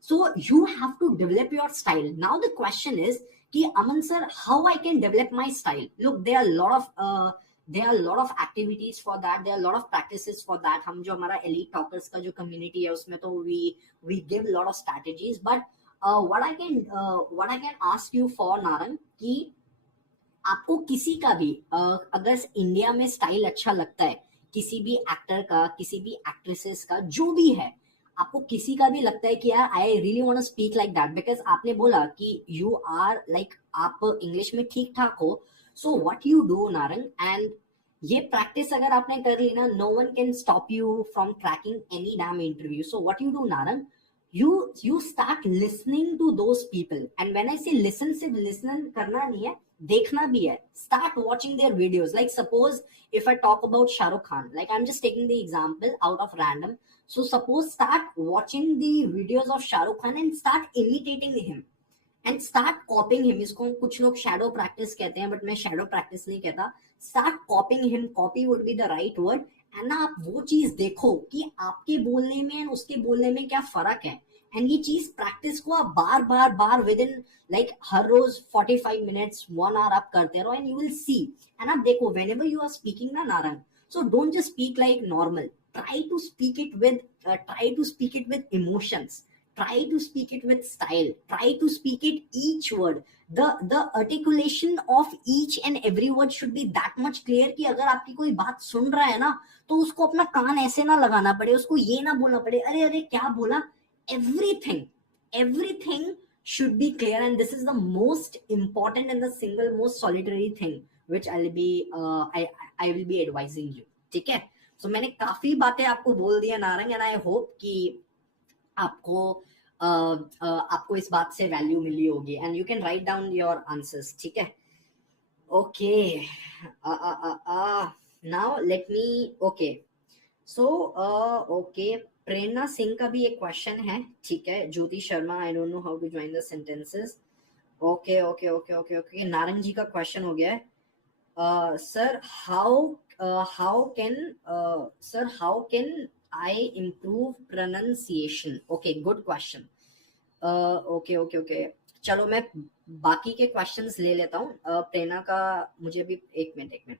So you have to develop your style. Now the question is कि Aman sir, how I can develop my style? Look, there are a lot of activities for that. There are a lot of practices for that. हम जो हमारा elite talkers का जो community है उसमें तो we give a lot of strategies. But what I can ask you for, Narang, कि आपको किसी का भी अगर इंडिया में स्टाइल अच्छा लगता है, किसी भी एक्टर का, किसी भी एक्ट्रेसेस का, जो भी है, आपको किसी का भी लगता है कि यार I really want to speak like that, because आपने बोला कि यू आर लाइक आप इंग्लिश में ठीक ठाक हो, so what you do Narang, and ये प्रैक्टिस अगर आपने कर ली ना, no one can stop you from cracking any damn interview. So what you do Narang, you start listening to those people. And when I say listen, सिर्फ listen करना नहीं है, देखना भी है. Start watching their videos. Like suppose if I talk about Shah Rukh Khan, like I'm just taking the example out of random. So suppose start watching the videos of Shah Rukh Khan and start imitating him and start copying him. इसको कुछ लोग shadow practice कहते हैं, but मैं shadow practice नहीं कहता. Start copying him. Copy would be the right word. And ना आप वो चीज देखो कि आपके बोलने में और उसके बोलने में क्या फर्क है. एंड ये चीज प्रैक्टिस को आप बार बार बार विद इन लाइक हर रोज 45 मिनट्स 1 आवर आप करते रहो, and you will see. And आप देखो whenever you are speaking ना Narang, so don't just speak like normal. Try to speak it with emotions. Try to speak it with style. Try to speak it each word. The articulation of each and every word should be that much clear कि अगर आपकी कोई बात सुन रहा है ना, तो उसको अपना कान ऐसे ना लगाना पड़े, उसको ये ना बोलना पड़े अरे अरे क्या बोला. Everything should be clear, and this is the most important and the single most solitary thing which I will be advising you. ठीक है. So मैंने काफी बातें आपको बोल दिया नारंग, and I hope कि आपको इस बात से वैल्यू मिली होगी, and you can write down your answers. ठीक है. Okay, now let me. Okay, so okay, Prerna Singh का भी एक क्वेश्चन है. ठीक है. Jyoti Sharma, I don't know how to join the sentences. Okay okay okay okay okay, Narang ji का क्वेश्चन हो गया है. Sir how can I improve pronunciation? Okay, good question. Okay. चलो मैं बाकी के क्वेश्चंस ले लेता हूँ. प्रेरणा का मुझे भी एक minute.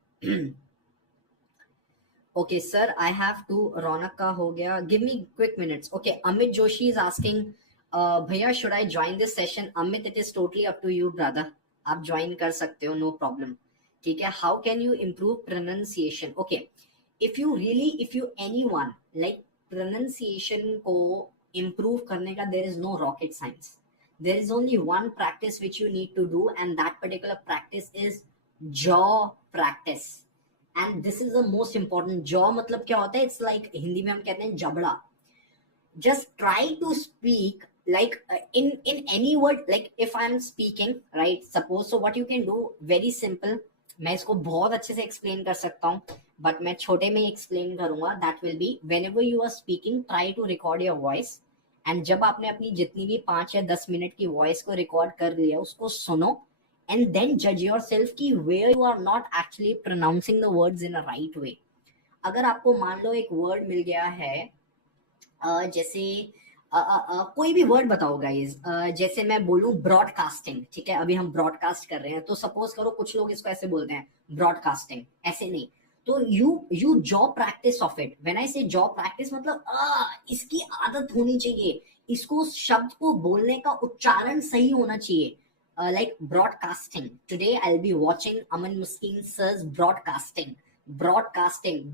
Okay, sir, I have to. रौनक का हो गया. Give me quick minutes. Okay, Amit Joshi is asking, भैया should I join this session? Amit, it is totally up to you, brother. आप ज्वाइन कर सकते हो, no problem. ठीक है. How can you improve pronunciation? Okay. if you anyone like pronunciation को improve करने का, there is no rocket science. There is only one practice which you need to do, and that particular practice is jaw practice. And this is the most important. jaw मतलब क्या होता है? It's like Hindi में हम कहते हैं जबड़ा. Just try to speak like in any word. Like if I'm speaking, right, suppose, so what you can do, very simple. मैं इसको बहुत अच्छे से एक्सप्लेन कर सकता हूँ, बट मैं छोटे में एक्सप्लेन करूंगा. That will be, whenever you are speaking, try to record your voice. And जब आपने अपनी जितनी भी 5 या 10 मिनट की वॉइस को रिकॉर्ड कर लिया, उसको सुनो, एंड देन जज योर सेल्फ की where you are not actually pronouncing the words in a right way. अगर आपको मान लो एक वर्ड मिल गया है, जैसे कोई भी वर्ड बताओ गाइज, जैसे मैं बोलूं ब्रॉडकास्टिंग. ठीक है. अभी हम ब्रॉडकास्ट कर रहे हैं, तो सपोज करो कुछ लोग इसको ऐसे बोलते हैं ब्रॉडकास्टिंग, ऐसे नहीं. तो you jaw practice of it. When I से जॉ प्रैक्टिस, मतलब इसकी आदत होनी चाहिए, इसको शब्द को बोलने का उच्चारण सही होना चाहिए. Like broadcasting. Today I will be watching Aman Muskin sir's broadcasting.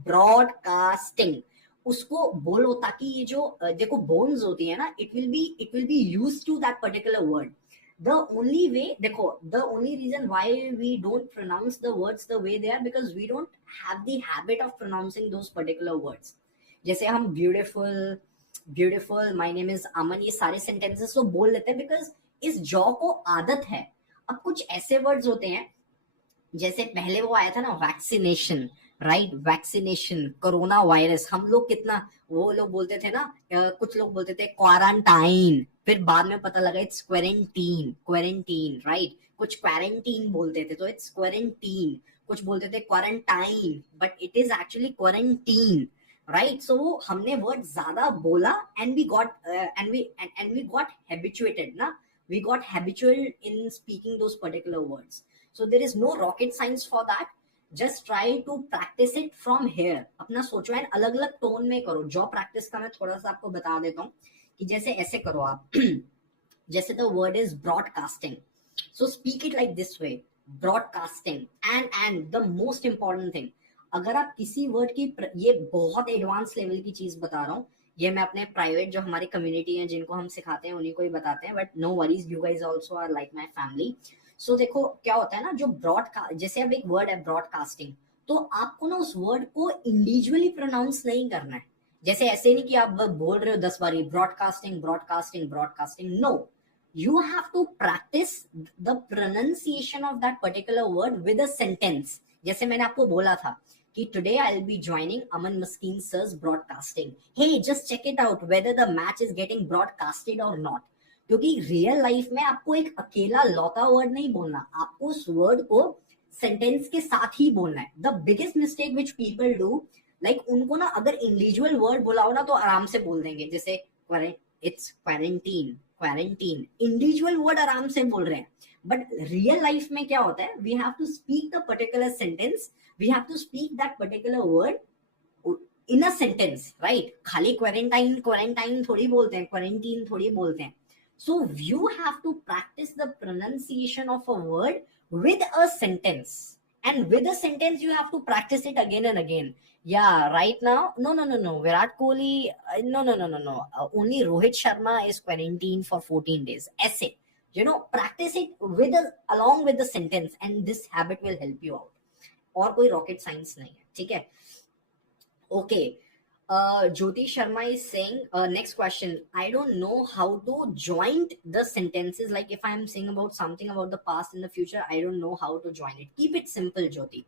Broadcasting उसको बोलो, ताकि ये जो देखो बोन्स होती है ना, it will be used to that particular word. The only way, देखो, the only reason why we don't pronounce the words the way they are, because we don't have the habit of pronouncing those particular words. जैसे हम beautiful, my name is Aman, ये सारे sentences तो बोल लेते हैं because इस जॉ को आदत है. अब कुछ ऐसे words होते हैं, जैसे पहले वो आया था ना vaccination. Right, vaccination, corona virus, हम लोग कितना, वो लोग बोलते थे ना, कुछ लोग बोलते थे क्वारंटाइन, फिर बाद में पता लगा इट्स क्वारंटीन, क्वारंटीन, राइट, कुछ क्वारंटीन बोलते थे तो इट्स क्वारंटीन, कुछ बोलते थे quarantine but it is actually quarantine, right. So हमने वर्ड ज्यादा बोला and we got and we got habituated ना, we got habitual in speaking those particular words. So there is no rocket science for that. Just try to practice it from here. अपना सोचो एंड अलग अलग टोन में करो। Job practice का मैं थोड़ा सा आपको बता देता हूँ कि जैसे ऐसे करो आप जैसे the word is broadcasting, so speak it like this way, broadcasting. And the most important thing, अगर आप किसी वर्ड की ये बहुत एडवांस लेवल की चीज बता रहा हूँ, ये मैं अपने प्राइवेट जो हमारी कम्युनिटी है जिनको हम सिखाते हैं उन्हीं को ही बताते हैं, but no worries, you guys also are like my family. So देखो क्या होता है ना, जो ब्रॉडकास्ट, जैसे अब एक वर्ड है ब्रॉडकास्टिंग, तो आपको ना उस वर्ड को इंडिविजुअली प्रोनाउंस नहीं करना है। जैसे ऐसे नहीं कि आप बोल रहे हो 10 बारी broadcasting broadcasting broadcasting, no, you have to practice the pronunciation of that particular word with a sentence। जैसे मैंने आपको बोला था कि today I'll be joining Aman Maskeen sir's broadcasting, hey just check it out whether the match is getting broadcasted or not। क्योंकि real life में आपको एक अकेला लौता वर्ड नहीं बोलना, आपको उस वर्ड को सेंटेंस के साथ ही बोलना है। The biggest mistake which people do, like उनको ना अगर इंडिविजुअल वर्ड बोला हो ना तो आराम से बोल देंगे, जैसे it's quarantine, quarantine, individual word आराम से बोल रहे हैं। बट रियल लाइफ में क्या होता है, we have to speak the particular sentence, we have to speak that particular word in a sentence, right. खाली क्वारंटाइन क्वारंटाइन थोड़ी बोलते हैं, क्वारंटीन थोड़ी बोलते हैं। So you have to practice the pronunciation of a word with a sentence, and with a sentence you have to practice it again and again. Yeah, right now, no, Virat Kohli, no. Only Rohit Sharma is quarantined for 14 days. Essay, practice it with along with the sentence, and this habit will help you out. और कोई rocket science नहीं है, ठीक है? Okay. Jyoti Sharma is saying, next question, I don't know how to join the sentences, like if I'm saying about something about the past and the future, I don't know how to join it. Keep it simple, Jyoti.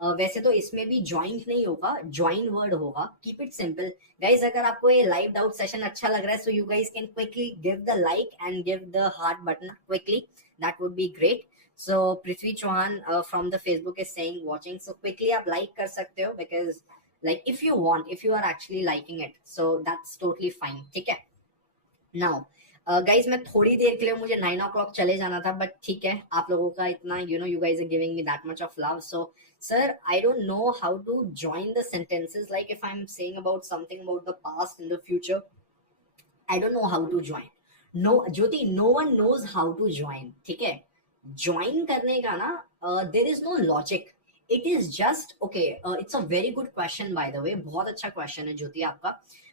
वैसे तो इसमें भी joint नहीं होगा, join word होगा। Keep it simple, guys। अगर आपको ये live doubt session अच्छा लग रहा है, so you guys can quickly give the like and give the heart button quickly, that would be great। So Prithvi Chauhan from the Facebook is saying watching, so quickly आप like कर सकते हो, because like if you want, if you are actually liking it, so that's totally fine, ठीक है। now guys, मैं थोड़ी देर के लिए, मुझे 9 o'clock चले जाना था, बट ठीक है, आप लोगों का इतना, you guys are giving me that much of love, so sir I don't know how to join the sentences, like if I'm saying about something about the past and the future, I don't know how to join। no Jyoti, no one knows how to join, ठीक है। join करने का ना, there is no logic, it is just okay। it's a very good question by the way, बहुत अच्छा question है ज्योति आपका।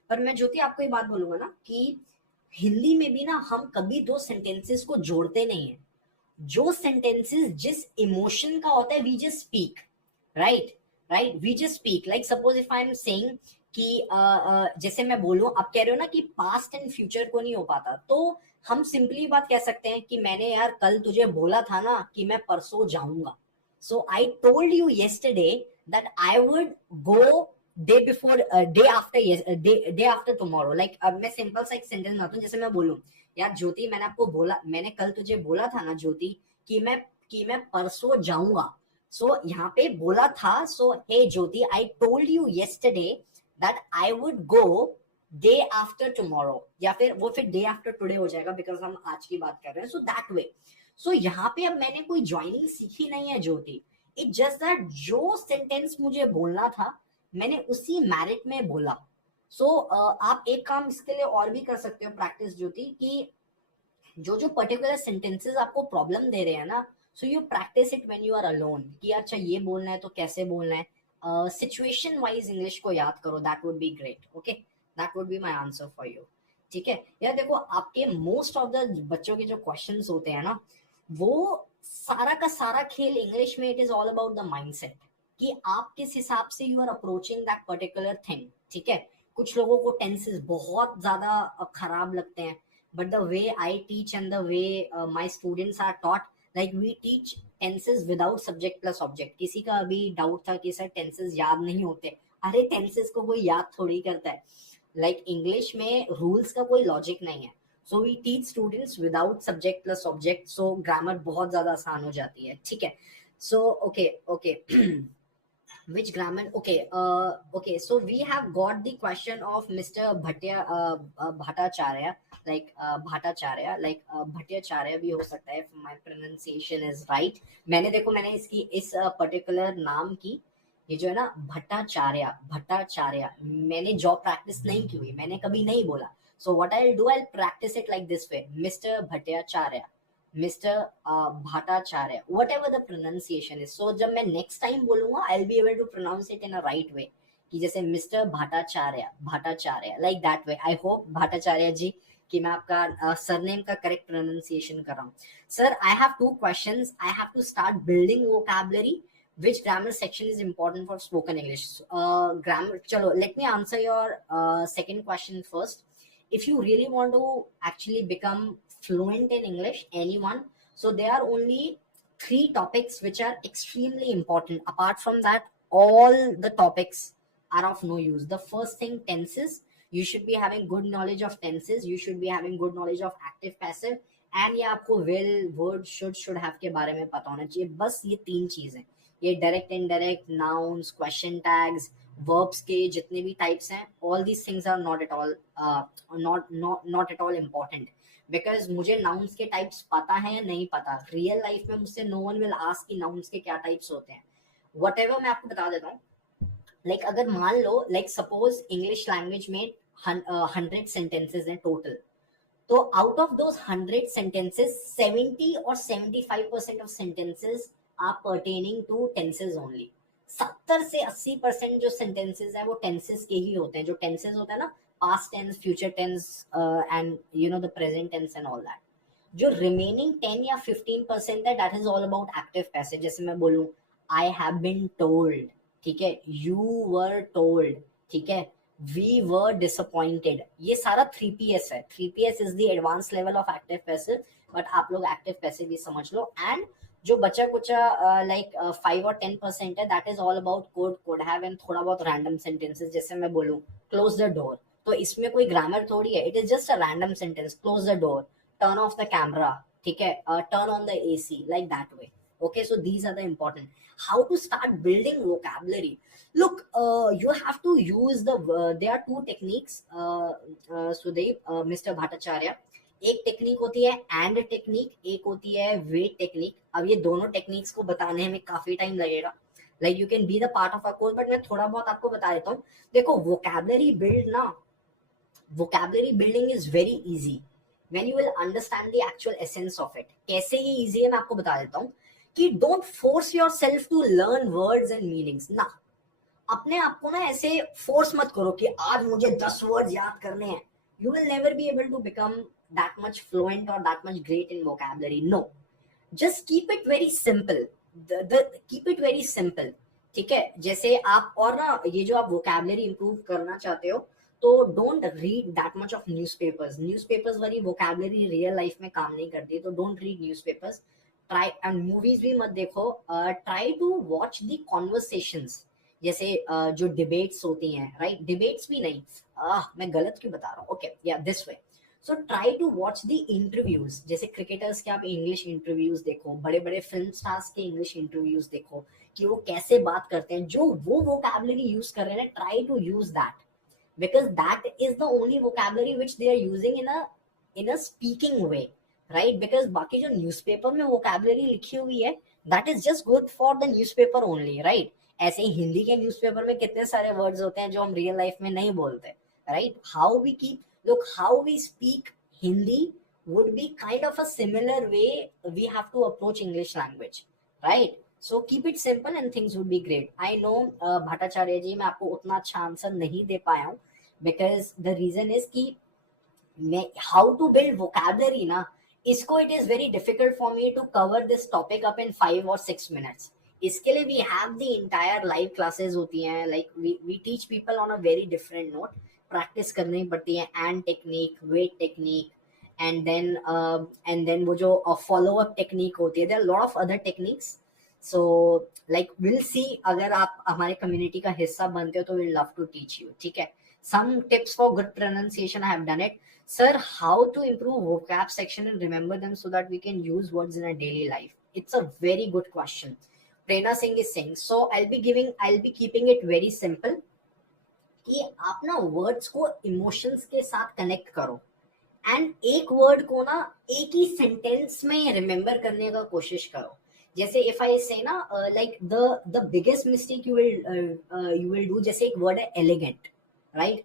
पर मैं ज्योति आपको ये बात बोलूंगा ना कि हिंदी में भी ना हम कभी दो सेंटेंसेस को जोड़ते नहीं है। जो सेंटेंसेस जिस इमोशन का होता है, we just speak, right, we just speak. Like suppose if I am saying कि जैसे मैं बोलूं, आप कह रहे हो ना कि पास्ट एंड फ्यूचर को नहीं हो पाता, तो हम सिंपली बात कह सकते हैं कि मैंने यार कल तुझे बोला था ना कि मैं परसों जाऊंगा। So I told you yesterday that I would go day before, day after, day after tomorrow। Like अब मैं सिंपल सा एक सेंटेंस बनाता हूँ, जैसे मैं बोलूँ, यार ज्योति मैंने आपको बोला, मैंने कल तुझे बोला था ना ज्योति कि मैं परसों जाऊंगा। सो यहाँ पे बोला था, सो हे ज्योति, I told you yesterday that I would go day after tomorrow, या फिर वो फिर day after today हो जाएगा, बिकॉज हम आज की बात कर रहे हैं। सो दैट वे, सो यहाँ पे अब मैंने कोई ज्वाइनिंग सीखी नहीं है ज्योति, इट जस्ट दैट जो सेंटेंस मुझे बोलना था मैंने उसी मैरिट में बोला। सो आप एक काम इसके लिए और भी कर सकते हो प्रैक्टिस ज्योति, कि जो पर्टिकुलर सेंटेंसेस आपको प्रॉब्लम दे रहे हैं ना, so you practise it when you are alone, कि अच्छा ये बोलना है तो कैसे बोलना है। सिचुएशन वाइज इंग्लिश को याद करो, that would be great. Okay, that would be my answer for you, ठीक है। यार देखो, आपके मोस्ट ऑफ द बच्चों के जो क्वेश्चंस होते हैं ना, वो सारा का सारा खेल इंग्लिश में, it is all about the mindset, कि आप किस हिसाब से you are approaching that particular thing, ठीक है। कुछ लोगों को टेंसेस बहुत ज्यादा खराब लगते हैं, but the way I teach and the way my students are taught, like we teach tenses without subject plus object. किसी का अभी डाउट था कि सर टेंसेस याद नहीं होते. अरे टेंसेस को कोई याद थोड़ी करता है. लाइक इंग्लिश में रूल्स का कोई लॉजिक नहीं है. So we teach students without subject plus object, so grammar बहुत ज्यादा आसान हो जाती है. ठीक है. So okay okay. Which grammar? Okay, okay. So we have got the question of Mr. Bhattacharya, Bhattacharya भी हो सकता है. If my pronunciation is right. मैंने इसकी इस पर्टिकुलर नाम की, ये जो है ना भट्टाचार्य, मैंने जॉब प्रैक्टिस नहीं की हुई, मैंने कभी नहीं बोला. So what I'll do, I'll practice it like this way: Mr. Bhattacharya, mister Bhattacharya, whatever the pronunciation is. So जब मैं नेक्स्ट टाइम बोलूंगा I will be able to pronounce it in a right way, कि जैसे mister Bhattacharya like that way. I hope Bhattacharya ji कि मैं आपका सरनेम का correct pronunciation कर रहा हूँ. Sir I have two questions. I have to start building vocabulary. Which grammar section is important for spoken English? Grammar. Chalo, let me answer your second question first. If you really want to actually become fluent in English, anyone, so there are only three topics which are extremely important. Apart from that, all the topics are of no use. The first thing, tenses. You should be having good knowledge of tenses. You should be having good knowledge of active, passive, and ये आपको will, would, should have के बारे में पता होना चाहिए. बस ये तीन चीजें. ये direct indirect nouns, question tags, verbs के जितने भी टाइप्स हैं, all these things are not at all important. Because मुझे नाउन्स के टाइप्स पता है या नहीं पता, रियल लाइफ में मुझसे नो वन विल आस्क कि नाउन्स के क्या टाइप्स होते हैं. वट एवर मैं आपको बता देता हूँ. लाइक अगर मान लो, लाइक सपोज इंग्लिश लैंग्वेज में 100 सेंटेंसेज हैं टोटल. तो आउट ऑफ दोज 100 सेंटेंसेज 70 और 75% of sentences are pertaining to tenses only. 70 से 80% जो sentences है वो tenses के ही होते हैं. जो tenses होता है ना, past tense, future tense, and you know the present tense and all that. जो remaining 10 या 15% है, that is all about active passive. जैसे मैं बोलूँ I have been told, ठीक है, you were told, ठीक है, we were disappointed. ये सारा 3PS है. 3PS is the advanced level of active passive, but आप लोग active passive भी समझ लो. And जो बचा कुचा लाइक 5 और 10% है, that is all about could have and थोड़ा बहुत रैंडम सेंटेंसेस. जैसे मैं बोलूं क्लोज द डोर, तो इसमें कोई ग्रामर थोड़ी है. It is just a random sentence. Close the door, turn off the camera, ठीक है, turn on the AC, like that way. Okay, so these are the important. How to start building vocabulary? Look, you have to use there are two techniques, Sudeep, Mr. Bhattacharya. एक टेक्निक होती है and technique, एक होती है wait technique. अब ये दोनों टेक्निक्स को बताने में काफी टाइम लगेगा. Like you can be the part of a course, but मैं थोड़ा बहुत आपको बता देता हूँ. देखो, vocabulary building is very easy when you will understand the actual essence of it. कैसे ये इजी है मैं आपको बता देता हूँ. कि don't force yourself to learn words and meanings ना. अपने आप को ना ऐसे फोर्स मत करो कि आज मुझे 10 वर्ड्स याद करने हैं. You will never be able to become that much fluent or that much great in vocabulary. No, just keep it very simple. Keep it very simple. ठीक है. जैसे आप, और ना ये जो आप vocabulary improve करना चाहते हो, तो don't read that much of newspapers वाली vocabulary real life में काम नहीं करती. तो don't read newspapers. Try, and movies भी मत देखो. Try to watch the conversations. जैसे जो डिबेट्स होती हैं, राइट, डिबेट्स भी नहीं, मैं गलत क्यों बता रहा हूँ. Okay, yeah this way. So try to watch the interviews. जैसे क्रिकेटर्स के आप इंग्लिश इंटरव्यूज देखो, बड़े बड़े फिल्म स्टार्स के इंग्लिश इंटरव्यूज देखो कि वो कैसे बात करते हैं. जो वो वोकैबुलरी यूज कर रहे हैं, try to use that, because that is the only vocabulary which they are using in a speaking way, right. Because बाकी जो न्यूज़पेपर में वोकैबुलरी लिखी हुई है, that is just good for the newspaper only, right. ऐसे ही हिंदी के न्यूज़पेपर में कितने सारे वर्ड्स होते हैं जो हम रियल लाइफ में नहीं बोलते, right. How we speak Hindi would be kind of a similar way we have to approach English language, right? So keep it simple and things would be great. I know Bhattacharya ji, मैं आपको उतना अच्छा आंसर नहीं दे पाया हूँ, because the reason is कि मैं how to build vocabulary ना, इसको it is very difficult for me to cover this topic up in 5 or 6 minutes. इसके लिए we have the entire live classes होती हैं. Like we teach people on a very different note. Practice करनी पड़ती है and technique, wait technique, and then वो जो follow up technique होती है, there are lot of other techniques. So like will see, अगर आप हमारे कम्युनिटी का हिस्सा बनते हो तो will love to teach you. ठीक है, some tips for good pronunciation, I have done it. Sir, how to improve vocab section and remember them so that we can use words in our daily life? It's a very good question. Prerna Singh is saying, so I'll be keeping it very simple कि आप ना वर्ड्स को इमोशंस के साथ कनेक्ट करो एंड एक वर्ड को ना एक ही सेंटेंस में रिमेम्बर करने का कोशिश करो. जैसे इफ आई से ना like the biggest mistake you will do, जैसे एक वर्ड है एलिगेंट, राइट?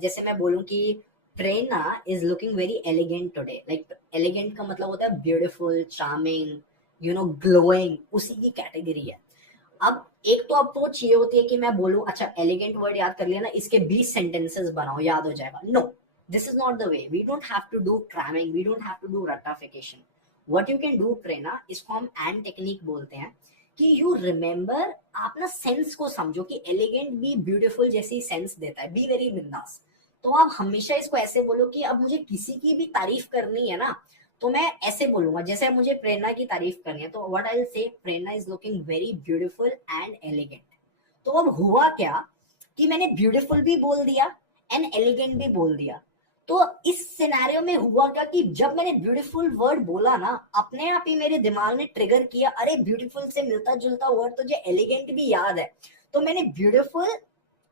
जैसे मैं बोलूं कि Prerna is looking very elegant today. Like elegant का मतलब होता है ब्यूटीफुल, चार्मिंग, ग्लोइंग, उसी की कैटेगरी है. अब एक तो अप्रोच ये होती है कि मैं बोलूं अच्छा एलिगेंट वर्ड याद कर लिया ना, इसके 20 सेंटेंसेस बनाओ, याद हो जाएगा. No, this is not the way. We don't have to do cramming, we don't have to do ratification. What you can do, प्रेरणा, इसको हम एंड टेक्निक बोलते हैं कि यू रिमेम्बर, आप ना सेंस को समझो कि एलिगेंट भी ब्यूटीफुल जैसी सेंस देता है. बी वेरी बिंदास. तो आप हमेशा इसको ऐसे बोलो कि अब मुझे किसी की भी तारीफ करनी है ना, तो मैं ऐसे बोलूंगा. जैसे मुझे प्रेरणा की तारीफ करनी है तो what I will say, Prerna is looking very beautiful and elegant. तो अब हुआ क्या कि मैंने ब्यूटीफुल भी बोल दिया एंड एलिगेंट भी बोल दिया. तो इस सिनेरियो में हुआ क्या कि जब मैंने ब्यूटीफुल वर्ड बोला ना, अपने आप ही मेरे दिमाग ने ट्रिगर किया, अरे ब्यूटीफुल से मिलता जुलता वर्ड तो जो एलिगेंट भी याद है, तो मैंने ब्यूटीफुल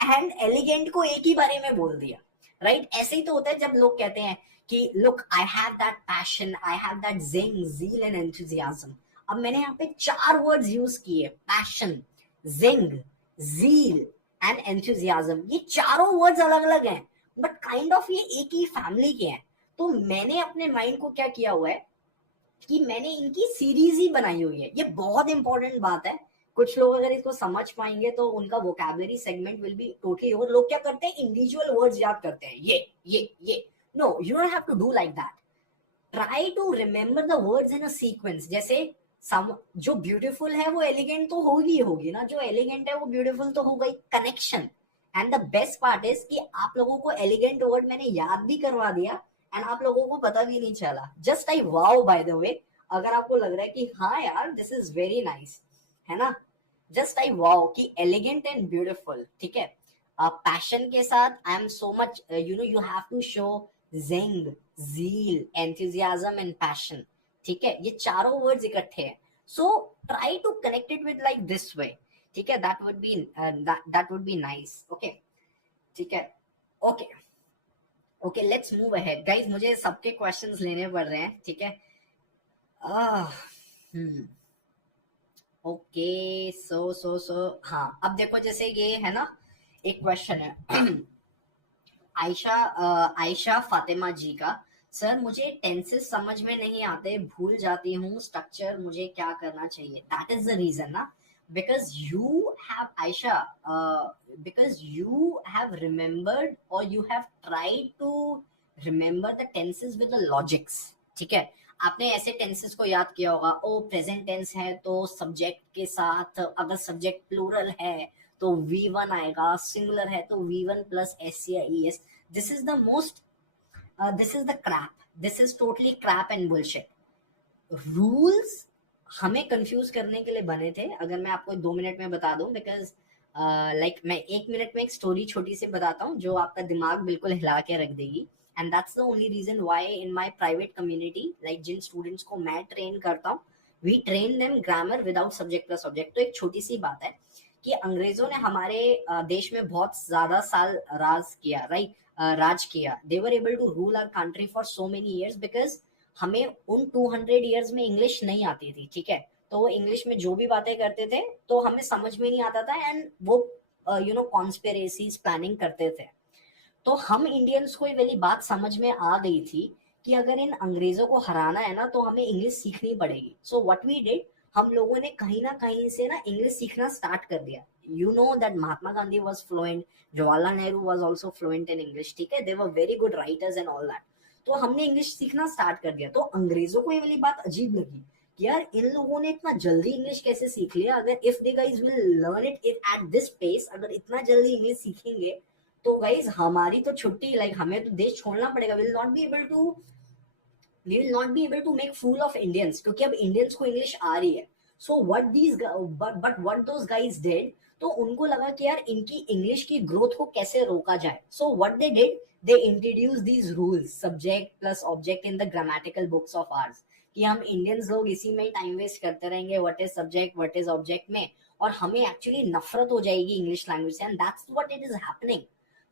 एंड एलिगेंट को एक ही बारे में बोल दिया, राइट? ऐसे ही तो होता है जब लोग कहते हैं कि look I have that passion, I have that zing, zeal and enthusiasm. अब मैंने यहाँ पे 4 वर्ड्स यूज किए, passion, zing, zeal and enthusiasm. ये चारों वर्ड्स अलग अलग हैं बट काइंड ऑफ ये एक ही फैमिली के हैं. तो मैंने अपने माइंड को क्या किया हुआ है कि मैंने इनकी सीरीज ही बनाई हुई है. ये बहुत इंपॉर्टेंट बात है. कुछ लोग अगर इसको समझ पाएंगे तो उनका vocabulary segment will be totally. और लोग क्या करते हैं, इंडिविजुअल वर्ड्स याद करते हैं, ये. No, you don't have to do like that. Try to remember the words in a sequence. जैसे जो ब्यूटीफुल है वो एलिगेंट तो होगी ना, जो एलिगेंट है वो ब्यूटीफुल तो हो गई. Connection. And the best part is कि आप लोगों को एलिगेंट वर्ड मैंने याद भी करवा दिया एंड आप लोगों को पता भी नहीं चला. Just I wow by the way. अगर आपको लग रहा है कि हाँ यार दिस इज वेरी नाइस, है ना, जस्ट आई वाओ कि एलिगेंट एंड ब्यूटीफुल. ठीक है, पैशन के साथ I am so much, you have to show zing, zeal, enthusiasm and passion. ठीक है, ये चारों वर्ड्स इकट्ठे हैं. So try to connect it with like this way. ठीक है, that would be nice. Okay, ठीक है. Okay, let's move ahead guys. मुझे सबके क्वेश्चंस लेने पड़ रहे हैं. ठीक है, ओके, सो हाँ, अब देखो जैसे ये है ना, एक क्वेश्चन है आयशा फातिमा जी का. सर मुझे टेंसेस समझ में नहीं आते, भूल जाती हूँ स्ट्रक्चर, मुझे क्या करना चाहिए? दैट इज द रीजन ना, because you have Aisha, because you have remembered or you have tried to remember the tenses with the logics. ठीक है, आपने ऐसे टेंसेस को याद किया होगा, ओ प्रेजेंट टेंस है तो सब्जेक्ट के साथ अगर सब्जेक्ट प्लूरल है तो V1 आएगा, सिंगुलर है तो V1 प्लस S या ES. This is the most, this is the crap, this is totally crap and bullshit. Rules हमें कंफ्यूज करने के लिए बने थे. अगर मैं आपको 2 मिनट में बता दूं, बिकॉज लाइक मैं 1 मिनट में एक स्टोरी छोटी सी बताता हूँ जो आपका दिमाग बिल्कुल हिला के रख देगी. And that's the only reason why in my private community, like जिन स्टूडेंट्स को मैं ट्रेन करता हूँ, we train them grammar without subject plus object. तो एक छोटी सी बात है कि अंग्रेजों ने हमारे देश में बहुत ज्यादा साल राज किया, राइट, राज किया. They were able to rule our country for so many years because हमें उन 200 इयर्स में इंग्लिश नहीं आती थी. ठीक है, तो वो इंग्लिश में जो भी बातें करते थे तो हमें समझ में नहीं आता था एंड वो कॉन्स्पिरेसीज प्लानिंग करते थे. तो हम इंडियंस को ये वाली बात समझ में आ गई थी कि अगर इन अंग्रेजों को हराना है ना तो हमें इंग्लिश सीखनी पड़ेगी. सो व्हाट वी डिड, हम लोगों ने कहीं ना कहीं से ना इंग्लिश सीखना स्टार्ट कर दिया. You know that Mahatma Gandhi was fluent, Jawaharlal Nehru was also fluent in English. ठीक है, they were very good writers and all that. तो हमने इंग्लिश सीखना स्टार्ट कर दिया. तो अंग्रेजों को ये वाली बात अजीब लगी कि यार इन लोगों ने इतना जल्दी इंग्लिश कैसे सीख लिया. अगर if they guys will learn it at this pace, अगर इतना जल्दी इंग्लिश सीखेंगे तो गाइस हमारी तो छुट्टी, लाइक हमें तो देश छोड़ना पड़ेगा. Will not be able to we will not be able to make fool of Indians क्योंकि अब Indians को English आ रही है. So what these but what those guys did, तो उनको लगा कि यार इनकी English की growth को कैसे रोका जाए. So what they did, they introduced these rules, subject plus object in the grammatical books of ours. कि हम Indians लोग इसी में टाइम वेस्ट करते रहेंगे what is subject what is object में, और हमें एक्चुअली नफरत हो जाएगी इंग्लिश लैंग्वेज से, and that's what it is happening.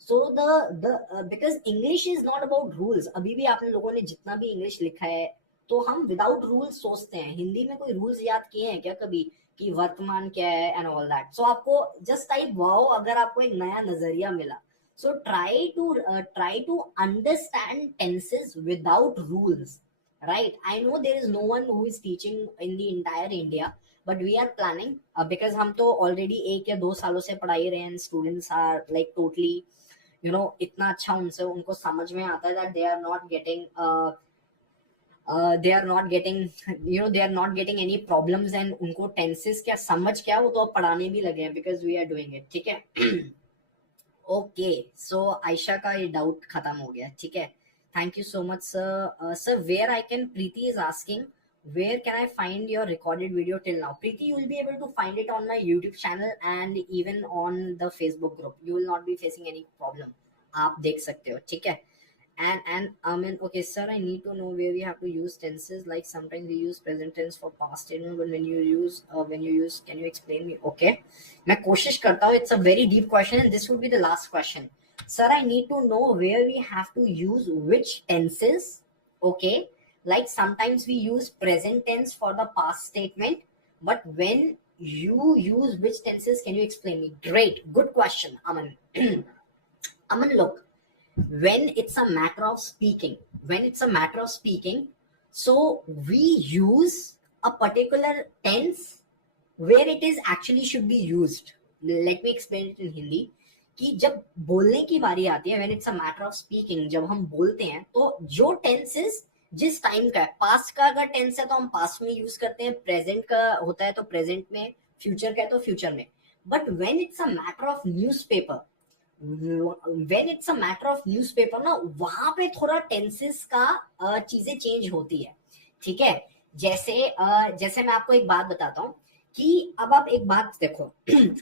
So the because English is not about rules. अभी भी आपने लोगों ने जितना भी इंग्लिश लिखा है, तो हम विदाउट रूल्स सोचते हैं. हिंदी में कोई रूल्स याद किए हैं क्या कभी कि वर्तमान क्या है एंड ऑल दैट. सो आपको जस्ट टाइप वाओ अगर आपको एक नया नजरिया मिला. सो try to understand tenses without rules, right? I know there is no one who is teaching in the entire India, but we are planning, because हम तो already 1 या 2 सालों से पढ़ा ही रहे हैं. Students are like totally, इतना अच्छा उनसे उनको समझ में आता है that they are not getting they are not getting any problems, and उनको tenses क्या समझ क्या वो तो अब पढ़ाने भी लगे हैं because we are doing it. ठीक है. ओके, सो आयशा का ये डाउट खत्म हो गया. ठीक है, thank you so much sir. Sir where I can, Preeti is asking where can I find your recorded video till now? Preeti, you will be able to find it on my YouTube channel and even on the Facebook group. You will not be facing any problem. आप देख सकते हो. ठीक है. And okay sir, I need to know where we have to use tenses, like sometimes we use present tense for past statement, but when you use can you explain me? Okay, मैं कोशिश करता हूँ. It's a very deep question and this would be the last question. Sir, I need to know where we have to use which tenses. Okay, like sometimes we use present tense for the past statement, but when you use which tenses, can you explain me? Great, good question, Aman. Aman, look, when it's a matter of speaking, so we use a particular tense where it is actually should be used. Let me explain it in Hindi. कि जब बोलने की बारी आती है, when it's a matter of speaking, जब हम बोलते हैं तो जो tenses जिस टाइम का है, पास्ट का अगर टेंस है तो हम पास्ट में यूज करते हैं, प्रेजेंट का होता है तो प्रेजेंट में, फ्यूचर का है तो फ्यूचर में. But when it's a matter of newspaper, ना वहां पे थोड़ा टेंसेस का चीजें चेंज होती है. ठीक है. जैसे मैं आपको एक बात बताता हूँ कि अब आप एक बात देखो.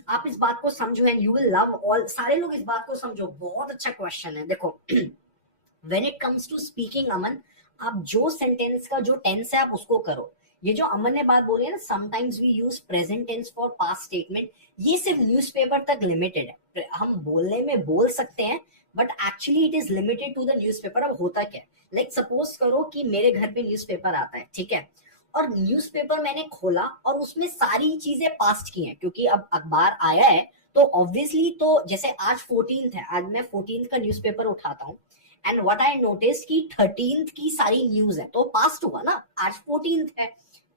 आप इस बात को समझो and you will love all. सारे लोग इस बात को समझो, बहुत अच्छा क्वेश्चन है. देखो, when it comes to speaking, Aman, आप जो सेंटेंस का जो टेंस है आप उसको करो. ये जो अमन ने बात बोली है ना, sometimes we use present tense for past statement, ये सिर्फ न्यूज़पेपर तक लिमिटेड है. हम बोलने में बोल सकते हैं but actually it is limited to the newspaper. अब होता क्या है, लाइक सपोज करो कि मेरे घर पे न्यूज़पेपर आता है. ठीक है. और न्यूज़पेपर मैंने खोला और उसमें सारी चीजें पास्ट की हैं, क्योंकि अब अखबार आया है तो ऑब्वियसली, तो जैसे आज 14th है, आज मैं 14th का न्यूज़पेपर उठाता हूँ एंड व्हाट आई नोटिस कि 13th की सारी न्यूज है, तो पास्ट हुआ ना. आज 14th है,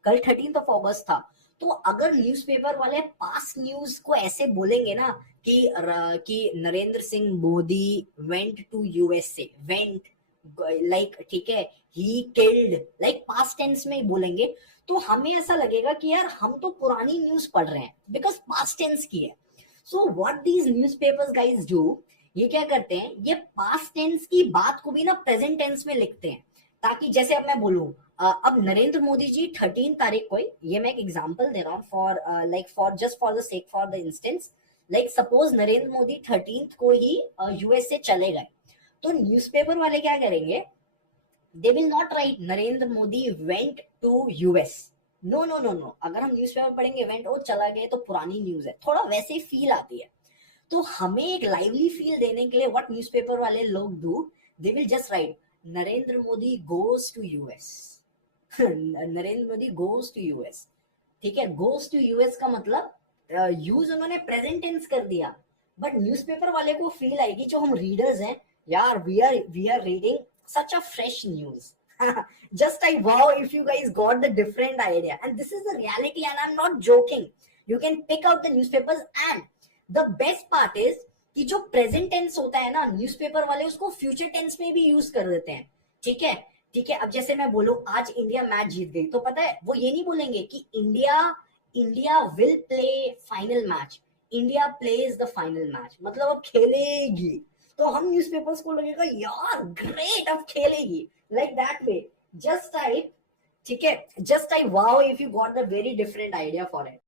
कल 13th ऑफ अगस्त था. तो अगर न्यूज़पेपर वाले पास्ट न्यूज को ऐसे बोलेंगे ना कि Narendra Singh Modi went to USA, went, like, ठीक है, he killed, like past tense में ही बोलेंगे, तो हमें ऐसा लगेगा कि यार हम तो पुरानी न्यूज पढ़ रहे हैं बिकॉज पास्ट टेंस की है. So what these newspapers guys do, ये क्या करते हैं, ये पास्ट टेंस की बात को भी ना प्रेजेंट टेंस में लिखते हैं, ताकि जैसे अब मैं बोलूं, अब नरेंद्र मोदी जी 13 तारीख को, ये मैं एक एग्जांपल दे रहा हूँ for just for the sake for the instance, like suppose Narendra Modi 13th को ही यूएसए चले गए, तो न्यूज़पेपर वाले क्या करेंगे, they will not write Narendra Modi went to US. No no no no, अगर हम न्यूज़पेपर पढ़ेंगे वेंट, वो चला गए तो पुरानी न्यूज है, थोड़ा वैसे ही फील आती है. तो हमें एक लाइवली फील देने के लिए व्हाट न्यूज़पेपर वाले लोग do, they will just write Narendra Modi goes to US. Narendra Modi goes to US. ठीक है, गोज टू यूएस का मतलब यूज उन्होंने प्रेजेंट टेंस कर दिया, बट न्यूज़पेपर वाले को फील आएगी, जो हम रीडर्स हैं, यार we are reading such a fresh news. Just like wow, if you guys got the different idea, and this is the reality and I'm not joking. You can pick out the newspapers, and the best part is कि जो present tense होता है ना, न्यूज़पेपर वाले उसको future tense में भी यूज कर देते हैं. ठीक है. ठीक है, अब जैसे मैं बोलूं आज इंडिया मैच जीत गई, तो पता है वो ये नहीं बोलेंगे कि India will play final match, India plays the final match, मतलब अब खेलेगी. तो हम न्यूज़पेपर्स को लगेगा यार ग्रेट, अब खेलेगी, like that way. Just type, ठीक है, just type wow if you got a very different idea for it.